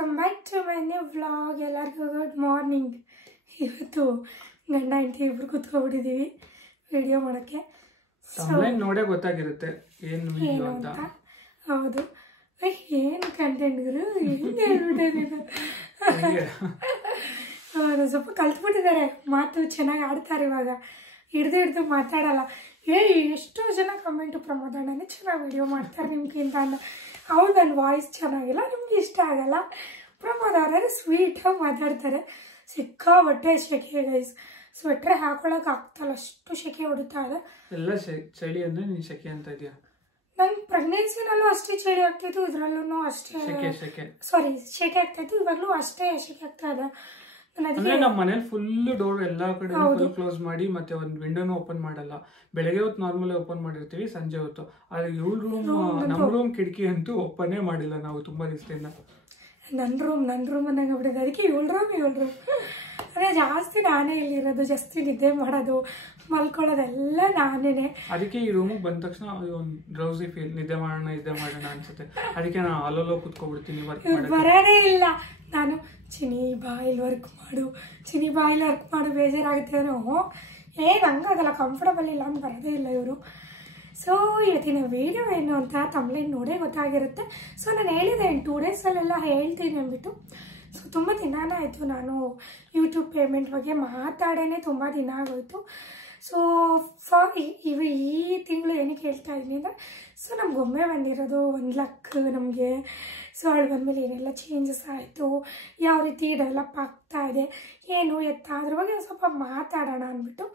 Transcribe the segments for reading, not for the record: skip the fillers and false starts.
Welcome back to my new vlog. ಎಲ್ಲರಿಗೂ good morning. ಇವತ್ತು ಗಂಡ ಹೆಂಡತಿ ಇಬ್ರು ಕೂತ್ಕೊಬಿಟ್ಟಿದ್ದೀವಿ ವಿಡಿಯೋ ಮಾಡೋಕ್ಕೆ. ನೋಡೇ ಗೊತ್ತಾಗಿರುತ್ತೆ ಏನು ಅಂತ. ಹೌದು, ಏನು ಕಂಟೆಂಟ್ ಗುರು, ಹಿಂಗೆ ಹೇಳ್ಬಿಟ್ಟಿದ್ದೀನಿ. ಅವರು ಸ್ವಲ್ಪ ಕಲ್ತ್ಬಿಟ್ಟಿದ್ದಾರೆ, ಮಾತು ಚೆನ್ನಾಗಿ ಆಡ್ತಾರೆ. ಇವಾಗ ಹಿಡ್ದು ಮಾತಾಡಲ್ಲ. ಎಷ್ಟೋ ಜನ ಕಮೆಂಟು ಪ್ರಮೋದಣ್ಣನೇ ಚೆನ್ನಾಗಿ ವಿಡಿಯೋ ಮಾಡ್ತಾರೆ ನಿಮ್ಗಿಂತ ಅಂದ. ಅವ್ರು ನನ್ನ ವಾಯ್ಸ್ ಚೆನ್ನಾಗಿಲ್ಲ, ನಿಮ್ಗೆ ಇಷ್ಟ ಆಗಲ್ಲ. ಪ್ರಮೋದ್ ಅವರೇ ಸ್ವೀಟಾಗಿ ಮಾತಾಡ್ತಾರೆ. ಸಿಕ್ಕಾಬಟ್ಟೆ ಶೆಕೆ ಗೈಸ್, ಸ್ವೆಟ್ರೆ ಹಾಕೊಳಕ್ ಆಗ್ತಲ್ಲ, ಅಷ್ಟು ಶೆಕೆ ಹೊಡಿತಾ ಇದೆ. ಎಲ್ಲ ಚಳಿ ಅಂದ್ರೆ ನೀನು ಶೆಕೆ ಅಂತ ಇದೆಯಾ? ನಂಗೆ ಪ್ರೆಗ್ನೆನ್ಸಿನಲ್ಲೂ ಅಷ್ಟೇ ಚಳಿ ಆಗ್ತಾಯಿತ್ತು, ಇದರಲ್ಲೂ ಅಷ್ಟೇ ಸಾರಿ ಶೆಕೆ ಆಗ್ತಾಯಿತ್ತು. ಇವಾಗಲೂ ಅಷ್ಟೇ ಶೆಕೆ ಆಗ್ತಾ ಇದೆ. ಅಂದ್ರೆ ನಮ್ಮ ಮನೇಲಿ ಫುಲ್ ಡೋರ್ ಎಲ್ಲಾ ಕಡೆ ಫುಲ್ ಕ್ಲೋಸ್ ಮಾಡಿ ಮತ್ತೆ ಒಂದು ವಿಂಡೋನು ಓಪನ್ ಮಾಡಲ್ಲ. ಬೆಳಗ್ಗೆ ಹೊತ್ತು ನಾರ್ಮಲ್ ಓಪನ್ ಮಾಡಿರ್ತೀವಿ, ಸಂಜೆ ಹೊತ್ತು. ಆದ್ರೆ ಇವಳ ರೂಮ್, ನಮ್ಮ ರೂಮ್ ಕಿಟಕಿ ಅಂತೂ ಓಪನ್ನೇ ಮಾಡಿಲ್ಲ ನಾವು ತುಂಬಾ ದಿವಸದಿಂದ. ನನ್ನ ರೂಮ್ ಅನ್ನಂಗೆ ಬಿಟ್ಟಿದೆ. ಅದಕ್ಕೆ ಇವಳ ರೂಮ್ ಅಂದ್ರೆ ಜಾಸ್ತಿ ನಾನೇ ಇಲ್ಲಿರೋದು, ಜಾಸ್ತಿ ನಿದ್ದೆ ಮಾಡೋದು, ಮಲ್ಕೊಳ್ಳೋದೆಲ್ಲ ನಾನೇನೆ. ಅದಕ್ಕೆ ಈ ರೂಮಿಗೆ ಬಂದ ತಕ್ಷಣ ಒಂದು ಡ್ರೌಸಿ ಫೀಲ್, ನಿದ್ದೆ ಮಾಡೋಣ ಅನ್ಸುತ್ತೆ. ಅದಕ್ಕೆ ನಾನು ಅಲ್ಲೋ ಕೂತ್ಕೊಬಿಡ್ತೀನಿ, ವರ್ಕ್ ಬರೋದೇ ಇಲ್ಲ. ನಾನು ಚಿನಿ ಬಾಯಿಲ್ ವರ್ಕ್ ಮಾಡು ಬೇಜಾರಾಗುತ್ತೇನೋ, ಏನು ಹಂಗಾಗಲ್ಲ, ಕಂಫರ್ಟಬಲ್ ಇಲ್ಲ ಅಂತ ಬರೋದೇ ಇಲ್ಲ ಇವರು. ಸೊ ಇವತ್ತಿನ ವಿಡಿಯೋ ಏನು ಅಂತ ತಮ್ಲೈನ್ ನೋಡೇ ಗೊತ್ತಾಗಿರುತ್ತೆ. ಸೊ ನಾನು ಹೇಳಿದೆ 2 ಡೇಸಲ್ಲೆಲ್ಲ ಹೇಳ್ತೀನಿ ಅಂದ್ಬಿಟ್ಟು. ಸೊ ತುಂಬ ದಿನಾನೇ ಆಯಿತು ನಾನು ಯೂಟ್ಯೂಬ್ ಪೇಮೆಂಟ್ ಬಗ್ಗೆ ಮಾತಾಡೇನೆ, ತುಂಬ ದಿನ ಆಗೋಯ್ತು. ಸೊ ಈ ತಿಂಗಳು ಏನಕ್ಕೆ ಹೇಳ್ತಾ ಇದ್ದೀನಿ ಅಂದರೆ, ಸೊ ನಮ್ಗೆ ಒಮ್ಮೆ ಬಂದಿರೋದು 1 ಲಕ್ ನಮಗೆ. ಸೊ ಅವಳು ಬಂದಮೇಲೆ ಏನೆಲ್ಲ ಚೇಂಜಸ್ ಆಯಿತು, ಯಾವ ರೀತಿ ಡೆವಲಪ್ ಆಗ್ತಾ ಇದೆ, ಏನು ಎತ್ತ, ಅದ್ರ ಬಗ್ಗೆ ಸ್ವಲ್ಪ ಮಾತಾಡೋಣ ಅಂದ್ಬಿಟ್ಟು.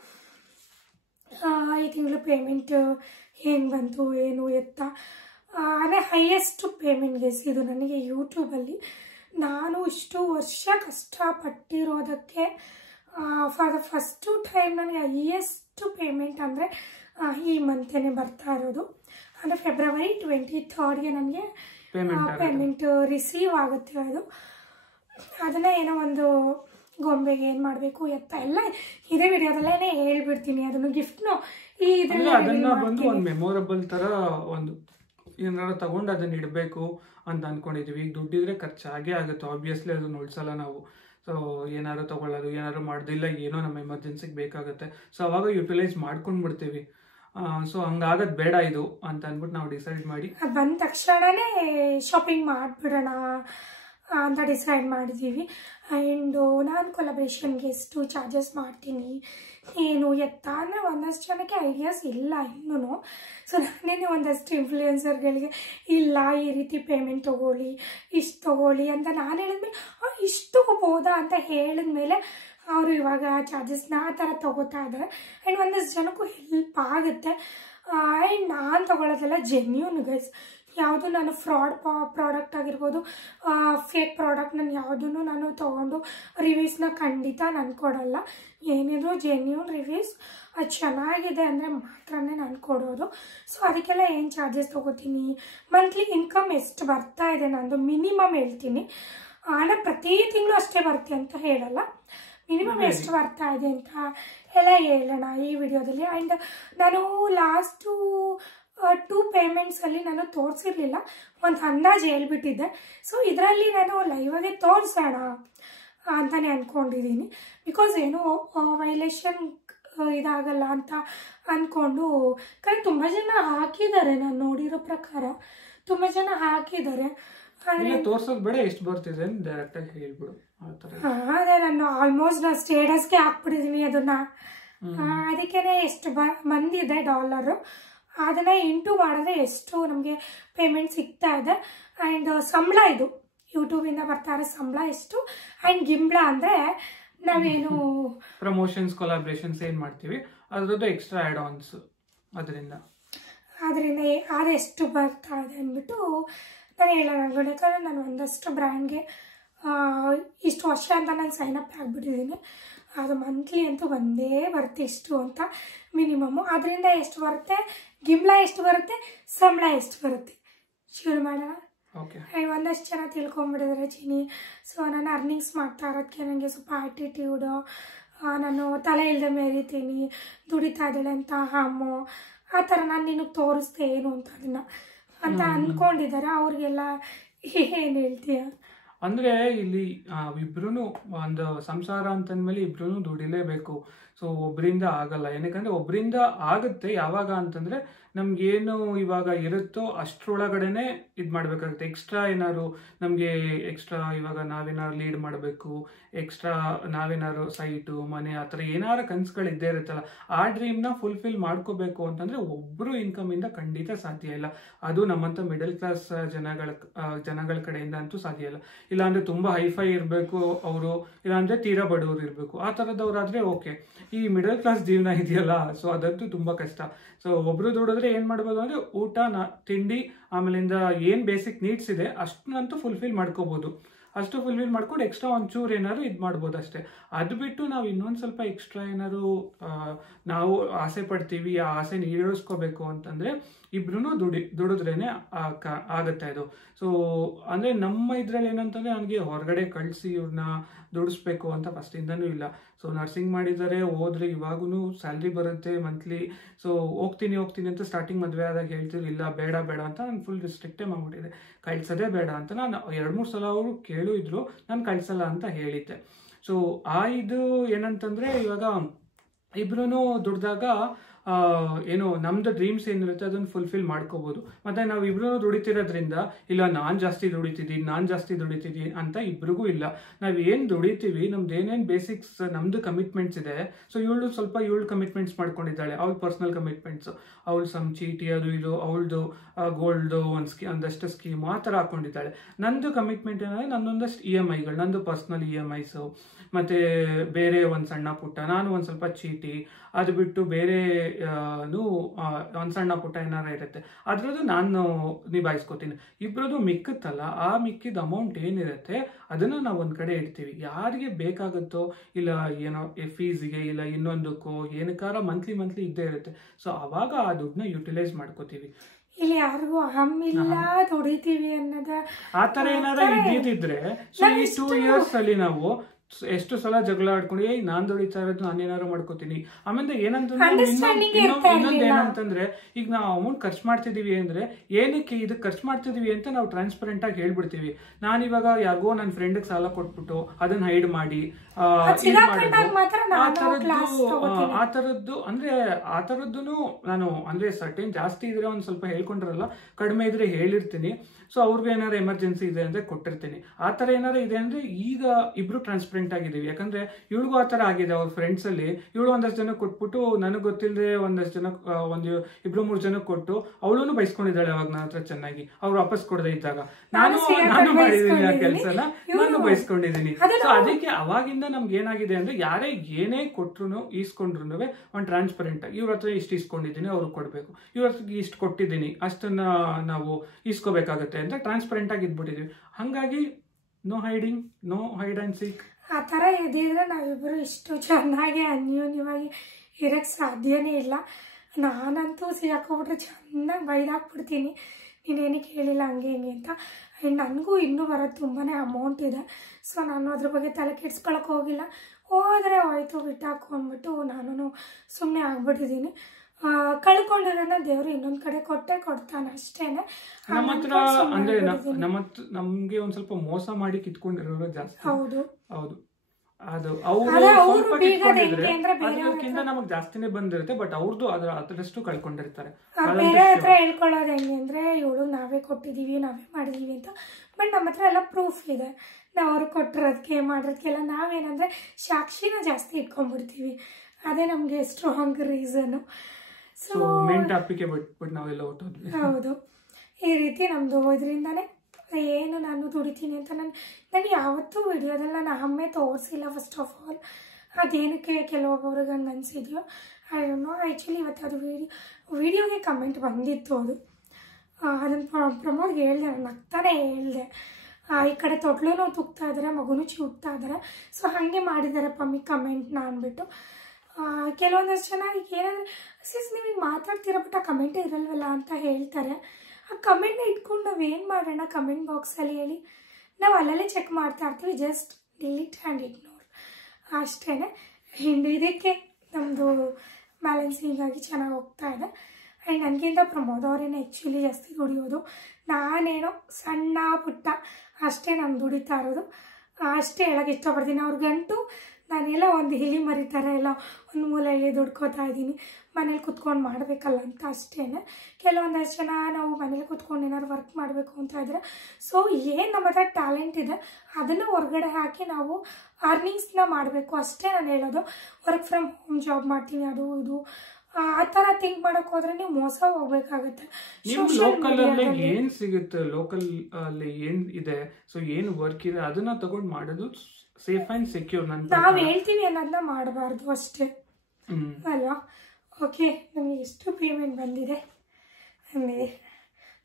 ಈ ತಿಂಗಳು ಪೇಮೆಂಟ್ ಹೆಂಗೆ ಬಂತು, ಏನು ಎತ್ತ, ಅಂದರೆ ಹೈಯೆಸ್ಟ್ ಪೇಮೆಂಟ್ ಗೆಸ್ ಇದು ನನಗೆ ಯೂಟ್ಯೂಬಲ್ಲಿ. ನಾನು ಇಷ್ಟು ವರ್ಷ ಕಷ್ಟಪಟ್ಟಿರೋದಕ್ಕೆ ಫಾರ್ ದ ಫಸ್ಟು ಟೈಮ್ ನನಗೆ ಹೈಯೆಸ್ಟ್ ಪೇಮೆಂಟ್ ಅಂದರೆ ಈ ಮಂತೇನೆ ಬರ್ತಾ ಇರೋದು. ಅಂದರೆ ಫೆಬ್ರವರಿ 23ಗೆ ನನಗೆ ಪೇಮೆಂಟ್ ರಿಸೀವ್ ಆಗುತ್ತೆ. ಅದನ್ನೇ ಏನೋ ಒಂದು ಗೊಂಬೆಗೆ ಏನು ಮಾಡಬೇಕು ಎತ್ತ ಎಲ್ಲ ಇದೇ ವಿಡಿಯೋದಲ್ಲೇ ಹೇಳ್ಬಿಡ್ತೀನಿ. ಅದನ್ನು ಗಿಫ್ಟ್ನು ಅದನ್ನ ಬಂದು ಒಂದು ಮೆಮೊರಬಲ್ ಥರ ಒಂದು ಏನಾರು ತಗೊಂಡು ಅದನ್ನ ಇಡಬೇಕು ಅಂತ ಅಂದ್ಕೊಂಡಿದ್ದೀವಿ. ಈಗ ದುಡ್ಡಿದ್ರೆ ಖರ್ಚಾಗೇ ಆಗುತ್ತೆ, ಆಬ್ವಿಯಸ್ಲಿ ಅದನ್ನ ಉಳಿಸಲ್ಲ ನಾವು. ಸೊ ಏನಾದ್ರು ತಗೊಳ್ಳೋದು, ಏನಾದ್ರು ಮಾಡೋದಿಲ್ಲ, ಏನೋ ನಮ್ಮ ಎಮರ್ಜೆನ್ಸಿಗೆ ಬೇಕಾಗುತ್ತೆ. ಸೊ ಅವಾಗ ಯುಟಿಲೈಸ್ ಮಾಡ್ಕೊಂಡ್ಬಿಡ್ತೀವಿ. ಸೊ ಹಂಗಾಗದು ಬೇಡ ಇದು ಅಂತ ಅಂದ್ಬಿಟ್ಟು ನಾವು ಡಿಸೈಡ್ ಮಾಡಿ ಬಂದ ತಕ್ಷಣನೇ ಶಾಪಿಂಗ್ ಮಾಡಿಬಿಡೋಣ ಅಂತ ಡಿಸೈಡ್ ಮಾಡಿದ್ದೀವಿ. ಆ್ಯಂಡ್ ನಾನು ಕೊಲಬ್ರೇಷನ್ಗೆ ಎಷ್ಟು ಚಾರ್ಜಸ್ ಮಾಡ್ತೀನಿ, ಏನು ಎತ್ತ ಅಂದರೆ ಒಂದಷ್ಟು ಜನಕ್ಕೆ ಐಡಿಯಾಸ್ ಇಲ್ಲ ಇನ್ನೂ. ಸೊ ನಾನೇನೆ ಒಂದಷ್ಟು ಇನ್ಫ್ಲೂಯೆನ್ಸರ್ಗಳಿಗೆ ಇಲ್ಲ ಈ ರೀತಿ ಪೇಮೆಂಟ್ ತೊಗೊಳ್ಳಿ, ಇಷ್ಟು ತೊಗೊಳ್ಳಿ ಅಂತ ನಾನು ಹೇಳಿದ್ಮೇಲೆ ಇಷ್ಟು ತೊಗೋಬೋದಾ ಅಂತ ಹೇಳಿದ್ಮೇಲೆ ಅವರು ಇವಾಗ ಚಾರ್ಜಸ್ನ ಆ ಥರ ತೊಗೋತಾ ಇದ್ದಾರೆ. ಆ್ಯಂಡ್ ಒಂದಷ್ಟು ಜನಕ್ಕೂ ಹೆಲ್ಪ್ ಆಗುತ್ತೆ. ಆ್ಯಂಡ್ ನಾನು ತೊಗೊಳ್ಳೋದೆಲ್ಲ ಜೆನ್ಯೂನ್ ಗೈಸ್. ಯಾವುದು ನಾನು ಫ್ರಾಡ್ ಪ್ರಾಡಕ್ಟ್ ಆಗಿರ್ಬೋದು, ಫೇಕ್ ಪ್ರಾಡಕ್ಟ್ ನಾನು ಯಾವುದನ್ನು ನಾನು ತೊಗೊಂಡು ರಿವ್ಯೂಸ್ನ ಖಂಡಿತ ನಾನು ಕೊಡಲ್ಲ. ಏನಿದ್ರು ಜೆನ್ಯೂನ್ ರಿವ್ಯೂಸ್ ಅದು ಚೆನ್ನಾಗಿದೆ ಅಂದರೆ ಮಾತ್ರನೇ ನಾನು ಕೊಡೋದು. ಸೊ ಅದಕ್ಕೆಲ್ಲ ಏನು ಚಾರ್ಜಸ್ ತೊಗೋತೀನಿ, ಮಂತ್ಲಿ ಇನ್ಕಮ್ ಎಷ್ಟು ಬರ್ತಾ ಇದೆ ನಂದು ಮಿನಿಮಮ್ ಹೇಳ್ತೀನಿ. ಅಂದರೆ ಪ್ರತಿ ತಿಂಗಳು ಅಷ್ಟೇ ಬರುತ್ತೆ ಅಂತ ಹೇಳಲ್ಲ, ಮಿನಿಮಮ್ ಎಷ್ಟು ಬರ್ತಾ ಇದೆ ಅಂತ ಎಲ್ಲ ಹೇಳೋಣ ಈ ವಿಡಿಯೋದಲ್ಲಿ. ಆ್ಯಂಡ್ ನಾನು ಲಾಸ್ಟು 2 ಪೇಮೆಂಟ್ಸಲ್ಲಿ ನಾನು ತೋರಿಸಿರ್ಲಿಲ್ಲ, ಒಂದು ಅಂದಾಜು ಹೇಳ್ಬಿಟ್ಟಿದ್ದೆ. ಸೊ ಇದರಲ್ಲಿ ನಾನು ಲೈವಾಗೆ ತೋರಿಸೋಣ ಅಂತಲೇ ಅಂದ್ಕೊಂಡಿದ್ದೀನಿ. ಬಿಕಾಸ್ ಏನೋ ವೈಲೇಷನ್ ಇದಾಗಲ್ಲ ಅಂತ ಅಂದ್ಕೊಂಡು. కానీ ತುಂಬ ಜನ ಹಾಕಿದ್ದಾರೆ, ನಾನು ನೋಡಿರೋ ಪ್ರಕಾರ ತುಂಬ ಜನ ಹಾಕಿದ್ದಾರೆ. ತೋರ್ಸೋದು ಬೇಡ, ಎಷ್ಟು ಬರ್ತಿದೆ ಡೈರೆಕ್ಟಾಗಿ ಹೇಳ್ಬಿಡು. ಅದೇ ನಾನು ಆಲ್ಮೋಸ್ಟ್ ನಾನು ಸ್ಟೇಟಸ್ಗೆ ಹಾಕ್ಬಿಟ್ಟಿದ್ದೀನಿ ಅದನ್ನ. ಅದಕ್ಕೇ ಎಷ್ಟು ಬಂದಿದೆ ಡಾಲರು, ಅದನ್ನ ಇಂಟು ಮಾಡಿದ್ರೆ ಎಷ್ಟು ನಮಗೆ ಪೇಮೆಂಟ್ ಸಿಗ್ತಾ ಇದೆ. ಆ್ಯಂಡ್ ಸಂಬಳ ಇದು ಯೂಟ್ಯೂಬಿಂದ ಬರ್ತಾ ಇರೋ ಸಂಬಳ ಎಷ್ಟು. ಆ್ಯಂಡ್ ಗಿಂಬಳ ಅಂದರೆ ನಾವೇನು ಪ್ರಮೋಷನ್ಸ್ ಕೊಲಾಬ್ರೇಷನ್ಸ್ ಏನು ಮಾಡ್ತೀವಿ ಅದ್ರದ್ದು ಎಕ್ಸ್ಟ್ರಾ ಆ್ಯಡ್ ಆನ್ಸ್, ಅದರಿಂದ ಅದೆಷ್ಟು ಬರ್ತಾ ಇದೆ ಅಂದ್ಬಿಟ್ಟು ನಾನು ಹೇಳೋಣ ಅನ್ಕೊಂಡು. ಯಾಕಂದರೆ ನಾನು ಒಂದಷ್ಟು ಬ್ರ್ಯಾಂಡ್ಗೆ ಇಷ್ಟು ವರ್ಷ ಅಂತ ನಾನು ಸೈನಪ್ ಆಗಿಬಿಟ್ಟಿದ್ದೀನಿ. ಅದು ಮಂತ್ಲಿ ಅಂತೂ ಒಂದೇ ಬರುತ್ತೆ ಇಷ್ಟು ಅಂತ ಮಿನಿಮಮ್ಮು. ಅದರಿಂದ ಎಷ್ಟು ಬರುತ್ತೆ, ಗಿಂಬಳ ಎಷ್ಟು ಬರುತ್ತೆ, ಸಂಬಳ ಎಷ್ಟು ಬರುತ್ತೆ ಶುರು ಮಾಡೋಣ. ಒಂದಷ್ಟು ಜನ ತಿಳ್ಕೊಂಬಿಟ್ಟಿದ್ದಾರೆ ಚಿನಿ. ಸೊ ನಾನು ಅರ್ನಿಂಗ್ಸ್ ಮಾಡ್ತಾ ಇರೋದಕ್ಕೆ ನನಗೆ ಸ್ವಲ್ಪ ಆ್ಯಟಿಟ್ಯೂಡು, ನಾನು ತಲೆ ಇಲ್ಲದೆ ಮೆರಿತೀನಿ, ದುಡಿತಾ ಇದ್ದಾಳೆ ಅಂತ ಅಮ್ಮು ಆ ಥರ ನಾನು ನಿನಗೆ ತೋರಿಸ್ದೆ ಏನು ಅಂತ ಅದನ್ನು ಅಂತ ಅಂದ್ಕೊಂಡಿದ್ದಾರೆ. ಅವ್ರಿಗೆಲ್ಲ ಏನು ಹೇಳ್ತೀಯ? ಅಂದರೆ ಇಲ್ಲಿ ಇಬ್ರು ಒಂದು ಸಂಸಾರ ಅಂತಂದ್ಮೇಲೆ ಇಬ್ರು ದುಡಿಲೇಬೇಕು. ಸೊ ಒಬ್ಬರಿಂದ ಆಗಲ್ಲ. ಏನಕ್ಕಂದರೆ ಒಬ್ಬರಿಂದ ಆಗುತ್ತೆ ಯಾವಾಗ ಅಂತಂದರೆ ನಮಗೇನು ಇವಾಗ ಇರುತ್ತೋ ಅಷ್ಟರೊಳಗಡೆನೆ ಇದು ಮಾಡಬೇಕಾಗುತ್ತೆ. ಎಕ್ಸ್ಟ್ರಾ ಏನಾದ್ರು ನಮಗೆ ಎಕ್ಸ್ಟ್ರಾ ಇವಾಗ ನಾವೇನಾದ್ರು ಲೀಡ್ ಮಾಡಬೇಕು, ಎಕ್ಸ್ಟ್ರಾ ನಾವೇನಾದ್ರು ಸೈಟು ಮನೆ ಆ ಥರ ಏನಾರು ಕನಸುಗಳು ಇದ್ದೇ ಇರುತ್ತಲ್ಲ, ಆ ಡ್ರೀಮ್ನ ಫುಲ್ಫಿಲ್ ಮಾಡ್ಕೋಬೇಕು ಅಂತಂದರೆ ಒಬ್ಬರು ಇನ್ಕಮಿಂದ ಖಂಡಿತ ಸಾಧ್ಯ ಇಲ್ಲ. ಅದು ನಮ್ಮಂಥ ಮಿಡಲ್ ಕ್ಲಾಸ್ ಜನಗಳ ಕಡೆಯಿಂದ ಅಂತೂ ಸಾಧ್ಯ ಇಲ್ಲ. ಇಲ್ಲಾಂದರೆ ತುಂಬ ಹೈಫೈ ಇರಬೇಕು ಅವರು, ಇಲ್ಲಾಂದರೆ ತೀರಾ ಬಡವರು ಇರಬೇಕು. ಆ ಥರದವರಾದರೆ ಓಕೆ. ಈ ಮಿಡಲ್ ಕ್ಲಾಸ್ ಜೀವನ ಇದೆಯಲ್ಲ, ಸೊ ಅದಂತೂ ತುಂಬ ಕಷ್ಟ. ಸೊ ಒಬ್ಬರು ದುಡಿದ್ರೆ ಏನು ಮಾಡ್ಬೋದು ಅಂದರೆ ಊಟ ತಿಂಡಿ ಆಮೇಲಿಂದ ಏನು ಬೇಸಿಕ್ ನೀಡ್ಸ್ ಇದೆ ಅಷ್ಟನ್ನಂತೂ ಫುಲ್ಫಿಲ್ ಮಾಡ್ಕೋಬೋದು. ಅಷ್ಟು ಫುಲ್ಫಿಲ್ ಮಾಡ್ಕೊಂಡು ಎಕ್ಸ್ಟ್ರಾ ಒಂಚೂರು ಏನಾದ್ರು ಇದು ಮಾಡ್ಬೋದು ಅಷ್ಟೇ. ಅದು ಬಿಟ್ಟು ನಾವು ಇನ್ನೊಂದು ಸ್ವಲ್ಪ ಎಕ್ಸ್ಟ್ರಾ ಏನಾದ್ರು ನಾವು ಆಸೆ ಪಡ್ತೀವಿ, ಆ ಆಸೆನ ಈಡೇರಿಸ್ಕೋಬೇಕು ಅಂತಂದರೆ ಇಬ್ರು ದುಡಿದ್ರೇನೆ ಆಗುತ್ತೆ ಇದು. ಸೊ ಅಂದರೆ ನಮ್ಮ ಇದರಲ್ಲಿ ಏನಂತಂದರೆ ನನಗೆ ಹೊರಗಡೆ ಕಳಿಸಿ ಇವ್ರನ್ನ ದುಡಿಸ್ಬೇಕು ಅಂತ ಫಸ್ಟಿಂದನೂ ಇಲ್ಲ. ಸೊ ನರ್ಸಿಂಗ್ ಮಾಡಿದ್ದಾರೆ, ಹೋದ್ರೆ ಇವಾಗೂ ಸ್ಯಾಲ್ರಿ ಬರುತ್ತೆ ಮಂತ್ಲಿ. ಸೊ ಹೋಗ್ತೀನಿ ಅಂತ ಸ್ಟಾರ್ಟಿಂಗ್ ಮದುವೆ ಆದಾಗ ಹೇಳ್ತಿದ್ರು, ಇಲ್ಲ ಬೇಡ ಅಂತ ನಾನು ಫುಲ್ ರಿಸ್ಟ್ರಿಕ್ಟೇ ಮಾಡ್ಬಿಟ್ಟಿದೆ, ಕಳ್ಸೋದೇ ಬೇಡ ಅಂತ. ನಾನು 2-3 ಸಲ ಅವರು ಕೇಳಿದ್ರು, ನಾನು ಕಳ್ಸಲ್ಲ ಅಂತ ಹೇಳಿದ್ದೆ. ಸೊ ಇದು ಏನಂತಂದರೆ ಇವಾಗ ಇಬ್ರು ದುಡ್ದಾಗ ಏನು ನಮ್ದು ಡ್ರೀಮ್ಸ್ ಏನಿರುತ್ತೆ ಅದನ್ನು ಫುಲ್ಫಿಲ್ ಮಾಡ್ಕೋಬೋದು. ಮತ್ತು ನಾವು ಇಬ್ರು ದುಡಿತಿರೋದ್ರಿಂದ ಇಲ್ಲ ನಾನು ಜಾಸ್ತಿ ದುಡಿತಿದ್ದೀನಿ ಅಂತ ಇಬ್ರಿಗೂ ಇಲ್ಲ. ನಾವು ಏನು ದುಡಿತೀವಿ, ನಮ್ದು ಏನೇನು ಬೇಸಿಕ್ಸ್ ನಮ್ಮದು ಕಮಿಟ್ಮೆಂಟ್ಸ್ ಇದೆ. ಸೊ ಇವಳು ಕಮಿಟ್ಮೆಂಟ್ಸ್ ಮಾಡ್ಕೊಂಡಿದ್ದಾಳೆ, ಅವಳು ಪರ್ಸ್ನಲ್ ಕಮಿಟ್ಮೆಂಟ್ಸು, ಅವಳು ಸಮ್ ಚೀಟಿ ಅದು ಇದು, ಅವಳದು ಗೋಲ್ಡು ಒಂದಷ್ಟು ಸ್ಕೀಮು ಆ ಥರ ಹಾಕ್ಕೊಂಡಿದ್ದಾಳೆ. ನಂದು ಕಮಿಟ್ಮೆಂಟ್ ಏನಂದರೆ ನನ್ನೊಂದಷ್ಟು EMIಗಳು, ನಂದು ಪರ್ಸ್ನಲ್ EMIಸು, ಮತ್ತು ಬೇರೆ ಒಂದು ಸಣ್ಣ ಪುಟ್ಟ, ನಾನು ಒಂದು ಸ್ವಲ್ಪ ಚೀಟಿ, ಅದು ಬಿಟ್ಟು ಬೇರೆ ಒಂದು ಸಣ್ಣ ಪುಟ್ಟ ಏನಾರ ಇರುತ್ತೆ ಅದರದ್ದು ನಾನು ನಿಭಾಯಿಸ್ಕೋತೀನಿ. ಇಬ್ಬರದು ಮಿಕ್ಕತ್ತಲ್ಲ, ಆ ಮಿಕ್ಕಿದ ಅಮೌಂಟ್ ಏನಿರುತ್ತೆ ಅದನ್ನು ನಾವು ಒಂದು ಕಡೆ ಇಡ್ತೀವಿ. ಯಾರಿಗೆ ಬೇಕಾಗುತ್ತೋ ಇಲ್ಲ ಏನೋ ಫೀಸಿಗೆ ಇಲ್ಲ ಇನ್ನೊಂದಕ್ಕೋ ಏನಕ್ಕಾರ ಮಂತ್ಲಿ ಇದ್ದೇ ಇರುತ್ತೆ. ಸೊ ಅವಾಗ ಆ ದುಡ್ಡನ್ನ ಯುಟಿಲೈಸ್ ಮಾಡ್ಕೋತೀವಿ. ಇಲ್ಲಿ ಯಾರಿಗೂ ಅಹಮಿಲ್ಲ ದುಡಿತೀವಿ ಅನ್ನೋದ ಆ ಥರ ಏನಾರ ಇದ್ದಿದ್ರೆ ಸೊ ಈ 2 years ಅಲ್ಲಿ ನಾವು ಎಷ್ಟು ಸಲ ಜಗಳ ಆಡ್ಕೊಂಡು ನಾನ್ ದುಡಿತಾ ಇರೋದು ನಾನೇನಾದ್ರು ಮಾಡ್ಕೋತೀನಿ. ಆಮೇಲೆ ಇನ್ನೊಂದೇನಂತಂದ್ರೆ ಈಗ ನಾವು ಅಮೌಂಟ್ ಖರ್ಚು ಮಾಡ್ತಿದೀವಿ ಅಂದ್ರೆ ಏನಕ್ಕೆ ಇದಕ್ಕೆ ಖರ್ಚು ಮಾಡ್ತಿದೀವಿ ಅಂತ ನಾವು ಟ್ರಾನ್ಸ್ಪರೆಂಟ್ ಆಗಿ ಹೇಳ್ಬಿಡ್ತೀವಿ. ನಾನಿವಾಗ ಯಾರಿಗೋ ನನ್ನ ಫ್ರೆಂಡ್ಗೆ ಸಾಲ ಕೊಟ್ಬಿಟ್ಟು ಅದನ್ನ ಹೈಡ್ ಮಾಡಿ ಆ ಥರದ್ದು ನಾನು ಅಂದ್ರೆ ಸರ್ಟೇನ್ ಜಾಸ್ತಿ ಇದ್ರೆ ಒಂದ್ ಸ್ವಲ್ಪ ಹೇಳ್ಕೊಂಡ್ರಲ್ಲ, ಕಡಿಮೆ ಇದ್ರೆ ಹೇಳಿರ್ತೀನಿ. ಸೊ ಅವ್ರಿಗೆ ಏನಾದ್ರು ಎಮರ್ಜೆನ್ಸಿ ಇದೆ ಅಂದ್ರೆ ಕೊಟ್ಟಿರ್ತೀನಿ. ಆ ಥರ ಏನಾರು ಇದೆ ಅಂದ್ರೆ ಈಗ ಇಬ್ರು ಟ್ರಾನ್ಸ್ಪರೆಂಟ್ ಆಗಿದ್ದೀವಿ. ಯಾಕಂದ್ರೆ ಇವಳಿಗೂ ಆ ಥರ ಆಗಿದೆ. ಅವ್ರ ಫ್ರೆಂಡ್ಸ್ ಅಲ್ಲಿ ಇವಳು ಒಂದಷ್ಟು ಜನಕ್ಕೆ ಕೊಟ್ಬಿಟ್ಟು ನನಗೆ ಗೊತ್ತಿಲ್ಲದೆ ಒಂದಷ್ಟು ಜನ 2-3 ಜನಕ್ಕೆ ಕೊಟ್ಟು ಅವಳು ಬೈಸ್ಕೊಂಡಿದ್ದಾಳೆ ಅವಾಗ ನನ್ನ ಹತ್ರ ಚೆನ್ನಾಗಿ. ಅವ್ರು ವಾಪಸ್ ಕೊಡದೆ ಇದ್ದಾಗ ನಾನು ಮಾಡಿದೀನಿ ಆ ಕೆಲಸನ, ನಾನು ಬೈಸ್ಕೊಂಡಿದ್ದೀನಿ. ಸೊ ಅದಕ್ಕೆ ಅವಾಗಿಂದ ನಮ್ಗೆ ಏನಾಗಿದೆ ಅಂದ್ರೆ ಯಾರೇ ಏನೇ ಕೊಟ್ರು ಈಸ್ಕೊಂಡ್ರು ಒಂದು ಟ್ರಾನ್ಸ್ಪರೆಂಟ್ ಆಗಿ ಇವ್ರ ಹತ್ರ ಇಷ್ಟು ಈಸ್ಕೊಂಡಿದ್ದೀನಿ ಅವ್ರಿಗೆ ಕೊಡ್ಬೇಕು, ಇವ್ರ ಹತ್ರ ಇಷ್ಟು ಕೊಟ್ಟಿದ್ದೀನಿ ಅಷ್ಟನ್ನ ನಾವು ಈಸ್ಕೋಬೇಕಾಗತ್ತೆ ಅಂತ ಟ್ರಾನ್ಸ್ಪರೆಂಟ್ ಆಗಿ ಇದ್ಬಿಟ್ಟಿದೀವಿ. ಹಂಗಾಗಿ no hiding, no hide and seek. ಆ ಥರ ಇದ್ದಿದ್ರೆ ನಾವಿಬ್ಬರು ಇಷ್ಟು ಚೆನ್ನಾಗಿ ಅನ್ಯೋನ್ಯವಾಗಿ ಇರೋಕ್ಕೆ ಸಾಧ್ಯನೇ ಇಲ್ಲ. ನಾನಂತೂ ಸಿಗಾಕೊಂಡ್ಬಿಟ್ರೆ ಚೆನ್ನಾಗಿ ಬೈದಾಕ್ಬಿಡ್ತೀನಿ, ನೀನೇನಕ್ಕೆ ಹೇಳಿಲ್ಲ ಹಂಗೆ ಹಿಂಗೆ ಅಂತ. ಆ್ಯಂಡ್ ನನಗೂ ಇನ್ನೂ ಬರೋದು ತುಂಬಾ ಅಮೌಂಟ್ ಇದೆ. ಸೊ ನಾನು ಅದ್ರ ಬಗ್ಗೆ ತಲೆ ಕೆಡ್ಸ್ಕೊಳಕ್ಕೆ ಹೋಗಿಲ್ಲ. ಹೋದರೆ ಹೋಯ್ತು ಬಿಟ್ಟಾಕು ಅಂದ್ಬಿಟ್ಟು ನಾನು ಸುಮ್ಮನೆ ಆಗ್ಬಿಟ್ಟಿದ್ದೀನಿ. ಕಳ್ಕೊಂಡಿರೋದನ್ನ ದೇವರು ಇನ್ನೊಂದು ಕಡೆ ಕೊಡ್ತಾನೆ ಅಷ್ಟೇನೆ. ನಮ್ಮ ಹತ್ರ ಅಂದ್ರೆ ನಮ್ಗೆ ಒಂದ್ ಸ್ವಲ್ಪ ಮೋಸ ಮಾಡಿ ಕಿತ್ಕೊಂಡಿರೋರು ಜಾಸ್ತಿ. ಹೌದು ಅದು ಅದಕ್ಕಿಂತ ನಮಗ್ ಜಾಸ್ತಿನೇ ಬಂದಿರುತ್ತೆ, ಬಟ್ ಅವ್ರದ್ದು ಅದರಷ್ಟು ಕಳ್ಕೊಂಡಿರ್ತಾರೆ. ಬೇರೆ ಹತ್ರ ಹೇಳ್ಕೊಳ್ಳೋದು ಹೆಂಗೆ ಅಂದ್ರೆ ಇವಳು ನಾವೇ ಕೊಟ್ಟಿದೀವಿ, ನಾವೇ ಮಾಡಿದೀವಿ ಅಂತ. ಬಟ್ ನಮ್ಮ ಹತ್ರ ಎಲ್ಲ ಪ್ರೂಫ್ ಇದೆ. ನಾವು ಅವ್ರಿಗೆ ಕೊಟ್ಟಿರೋದಕ್ಕೆ ಮಾಡಿರೋದಕ್ಕೆಲ್ಲ ನಾವೇನಂದ್ರೆ ಸಾಕ್ಷಿನ ಜಾಸ್ತಿ ಇಟ್ಕೊಂಡ್ಬಿಡ್ತೀವಿ. ಅದೇ ನಮ್ಗೆ ಸ್ಟ್ರಾಂಗ್ ರೀಸನ್. ಸೊ ಮೇನ್ ಟಾಪಿಕ್ಗೆ ಬಿಟ್ಬಿಟ್ಟು ನಾವೆಲ್ಲ ಹೊಟ್ಟೋದ್ವಿ. ಹೌದು, ಈ ರೀತಿ ನಮ್ದು ಇದರಿಂದಾನೆ ಏನು ನಾನು ದುಡಿತೀನಿ ಅಂತ ನಾನು ಯಾವತ್ತೂ ವಿಡಿಯೋದಲ್ಲಿ ನಾನು ಅಮ್ಮೆ ತೋರಿಸಿಲ್ಲ. ಫಸ್ಟ್ ಆಫ್ ಆಲ್ ಅದೇನಕ್ಕೆ ಕೆಲವೊಬ್ಬರಿಗೆ ಹಂಗೆ ಅನಿಸಿದ್ಯೋ ಐ ಡೋಂಟ್ ನೋ. ಆ್ಯಕ್ಚುಲಿ ಇವತ್ತು ಅದು ವಿಡಿಯೋಗೆ ಕಮೆಂಟ್ ಬಂದಿತ್ತು. ಅದನ್ನು ಪ್ರಮೋದ್ಗೆ ಹೇಳಿದೆ, ನಾನು ನಗ್ತಾನೆ ಹೇಳಿದೆ, ಈ ಕಡೆ ತೊಟ್ಲೂ ತುಗ್ತಾ ಇದ್ದಾರೆ, ಮಗುನೂ ಚಿವುಗ್ತಾ ಇದ್ದಾರೆ, ಸೊ ಹಾಗೆ ಮಾಡಿದ್ದಾರೆ ಪಮ್ಮಿ ಕಮೆಂಟ್ನ ಅಂದ್ಬಿಟ್ಟು. ಕೆಲವೊಂದಷ್ಟು ಜನ ಈಗ ಏನಂದರೆ ನೀವೀಗ ಮಾತಾಡ್ತೀರ ಬಟ್ ಆ ಕಮೆಂಟೇ ಇರಲ್ವಲ್ಲ ಅಂತ ಹೇಳ್ತಾರೆ. ಆ ಕಮೆಂಟ್ನ ಇಟ್ಕೊಂಡು ನಾವೇನು ಮಾಡೋಣ ಕಮೆಂಟ್ ಬಾಕ್ಸಲ್ಲಿ ಹೇಳಿ? ನಾವು ಅಲ್ಲಲ್ಲೇ ಚೆಕ್ ಮಾಡ್ತಾ ಇರ್ತೀವಿ, ಜಸ್ಟ್ ಡಿಲೀಟ್ ಆ್ಯಂಡ್ ಇಗ್ನೋರ್ ಅಷ್ಟೇ. ಇದಕ್ಕೆ ನಮ್ಮದು ಬ್ಯಾಲೆನ್ಸಿಂಗ್ ಆಗಿ ಚೆನ್ನಾಗಿ ಹೋಗ್ತಾ ಇದೆ. ಆ್ಯಂಡ್ ನನಗಿಂತ ಪ್ರಮೋದ್ ಅವರೇನೆ ಆ್ಯಕ್ಚುಲಿ ಜಾಸ್ತಿ ದುಡಿಯೋದು. ನಾನೇನೋ ಸಣ್ಣ ಪುಟ್ಟ ಅಷ್ಟೇ ನಾನು ದುಡಿತಾ ಇರೋದು. ಅಷ್ಟೇ ಹೇಳೋಕ್ಕೆ ಇಷ್ಟಪಡ್ತೀನಿ. ಅವ್ರಿಗಂಟು ನಾನೆಲ್ಲ ಒಂದು ಹಿಲಿ ಮರಿತಾರೆ ಎಲ್ಲ ಒಂದು ಮೂಲೆಯಲ್ಲಿ ದುಡ್ಕೋತಾ ಇದ್ದೀನಿ, ಮನೇಲಿ ಕುತ್ಕೊಂಡು ಮಾಡಬೇಕಲ್ಲ ಅಂತ ಅಷ್ಟೇ. ಕೆಲವೊಂದಷ್ಟು ಜನ ನಾವು ಮನೇಲಿ ಕುತ್ಕೊಂಡು ಏನಾದ್ರು ವರ್ಕ್ ಮಾಡಬೇಕು ಅಂತ ಇದ್ರೆ, ಸೊ ಏನು ನಮ್ಮ ಹತ್ರ ಟ್ಯಾಲೆಂಟ್ ಇದೆ ಅದನ್ನು ಹೊರಗಡೆ ಹಾಕಿ ನಾವು ಅರ್ನಿಂಗ್ಸ್ನ ಮಾಡಬೇಕು ಅಷ್ಟೇ ನಾನು ಹೇಳೋದು. ವರ್ಕ್ ಫ್ರಮ್ ಹೋಮ್ ಜಾಬ್ ಮಾಡ್ತೀನಿ ಅದು ಇದು ಆ ಥರ ಥಿಂಕ್ ಮಾಡೋಕೆ ಹೋದ್ರೆ ನೀವು ಮೋಸ ಹೋಗ್ಬೇಕಾಗುತ್ತೆ. ಲೋಕಲ್ ಅಲ್ಲಿ ಏನ್ ಸಿಗುತ್ತೆ, ಲೋಕಲ್ ಅಲ್ಲಿ ಏನ್ ಇದೆ, ಸೊ ಏನ್ ವರ್ಕ್ ಇದೆ ಅದನ್ನ ತಗೊಂಡು ಮಾಡೋದು ಸೇಫ್ ಅಂಡ್ ಸೆಕ್ಯೂರ್. ನಾವು ಹೇಳ್ತೀವಿ ಅನ್ನೋದನ್ನ ಮಾಡಬಾರ್ದು ಅಷ್ಟೇ ಅಲ್ವಾ. ಓಕೆ, ನನಗೆ ಎಷ್ಟು ಪೇಮೆಂಟ್ ಬಂದಿದೆ ಅಂದರೆ,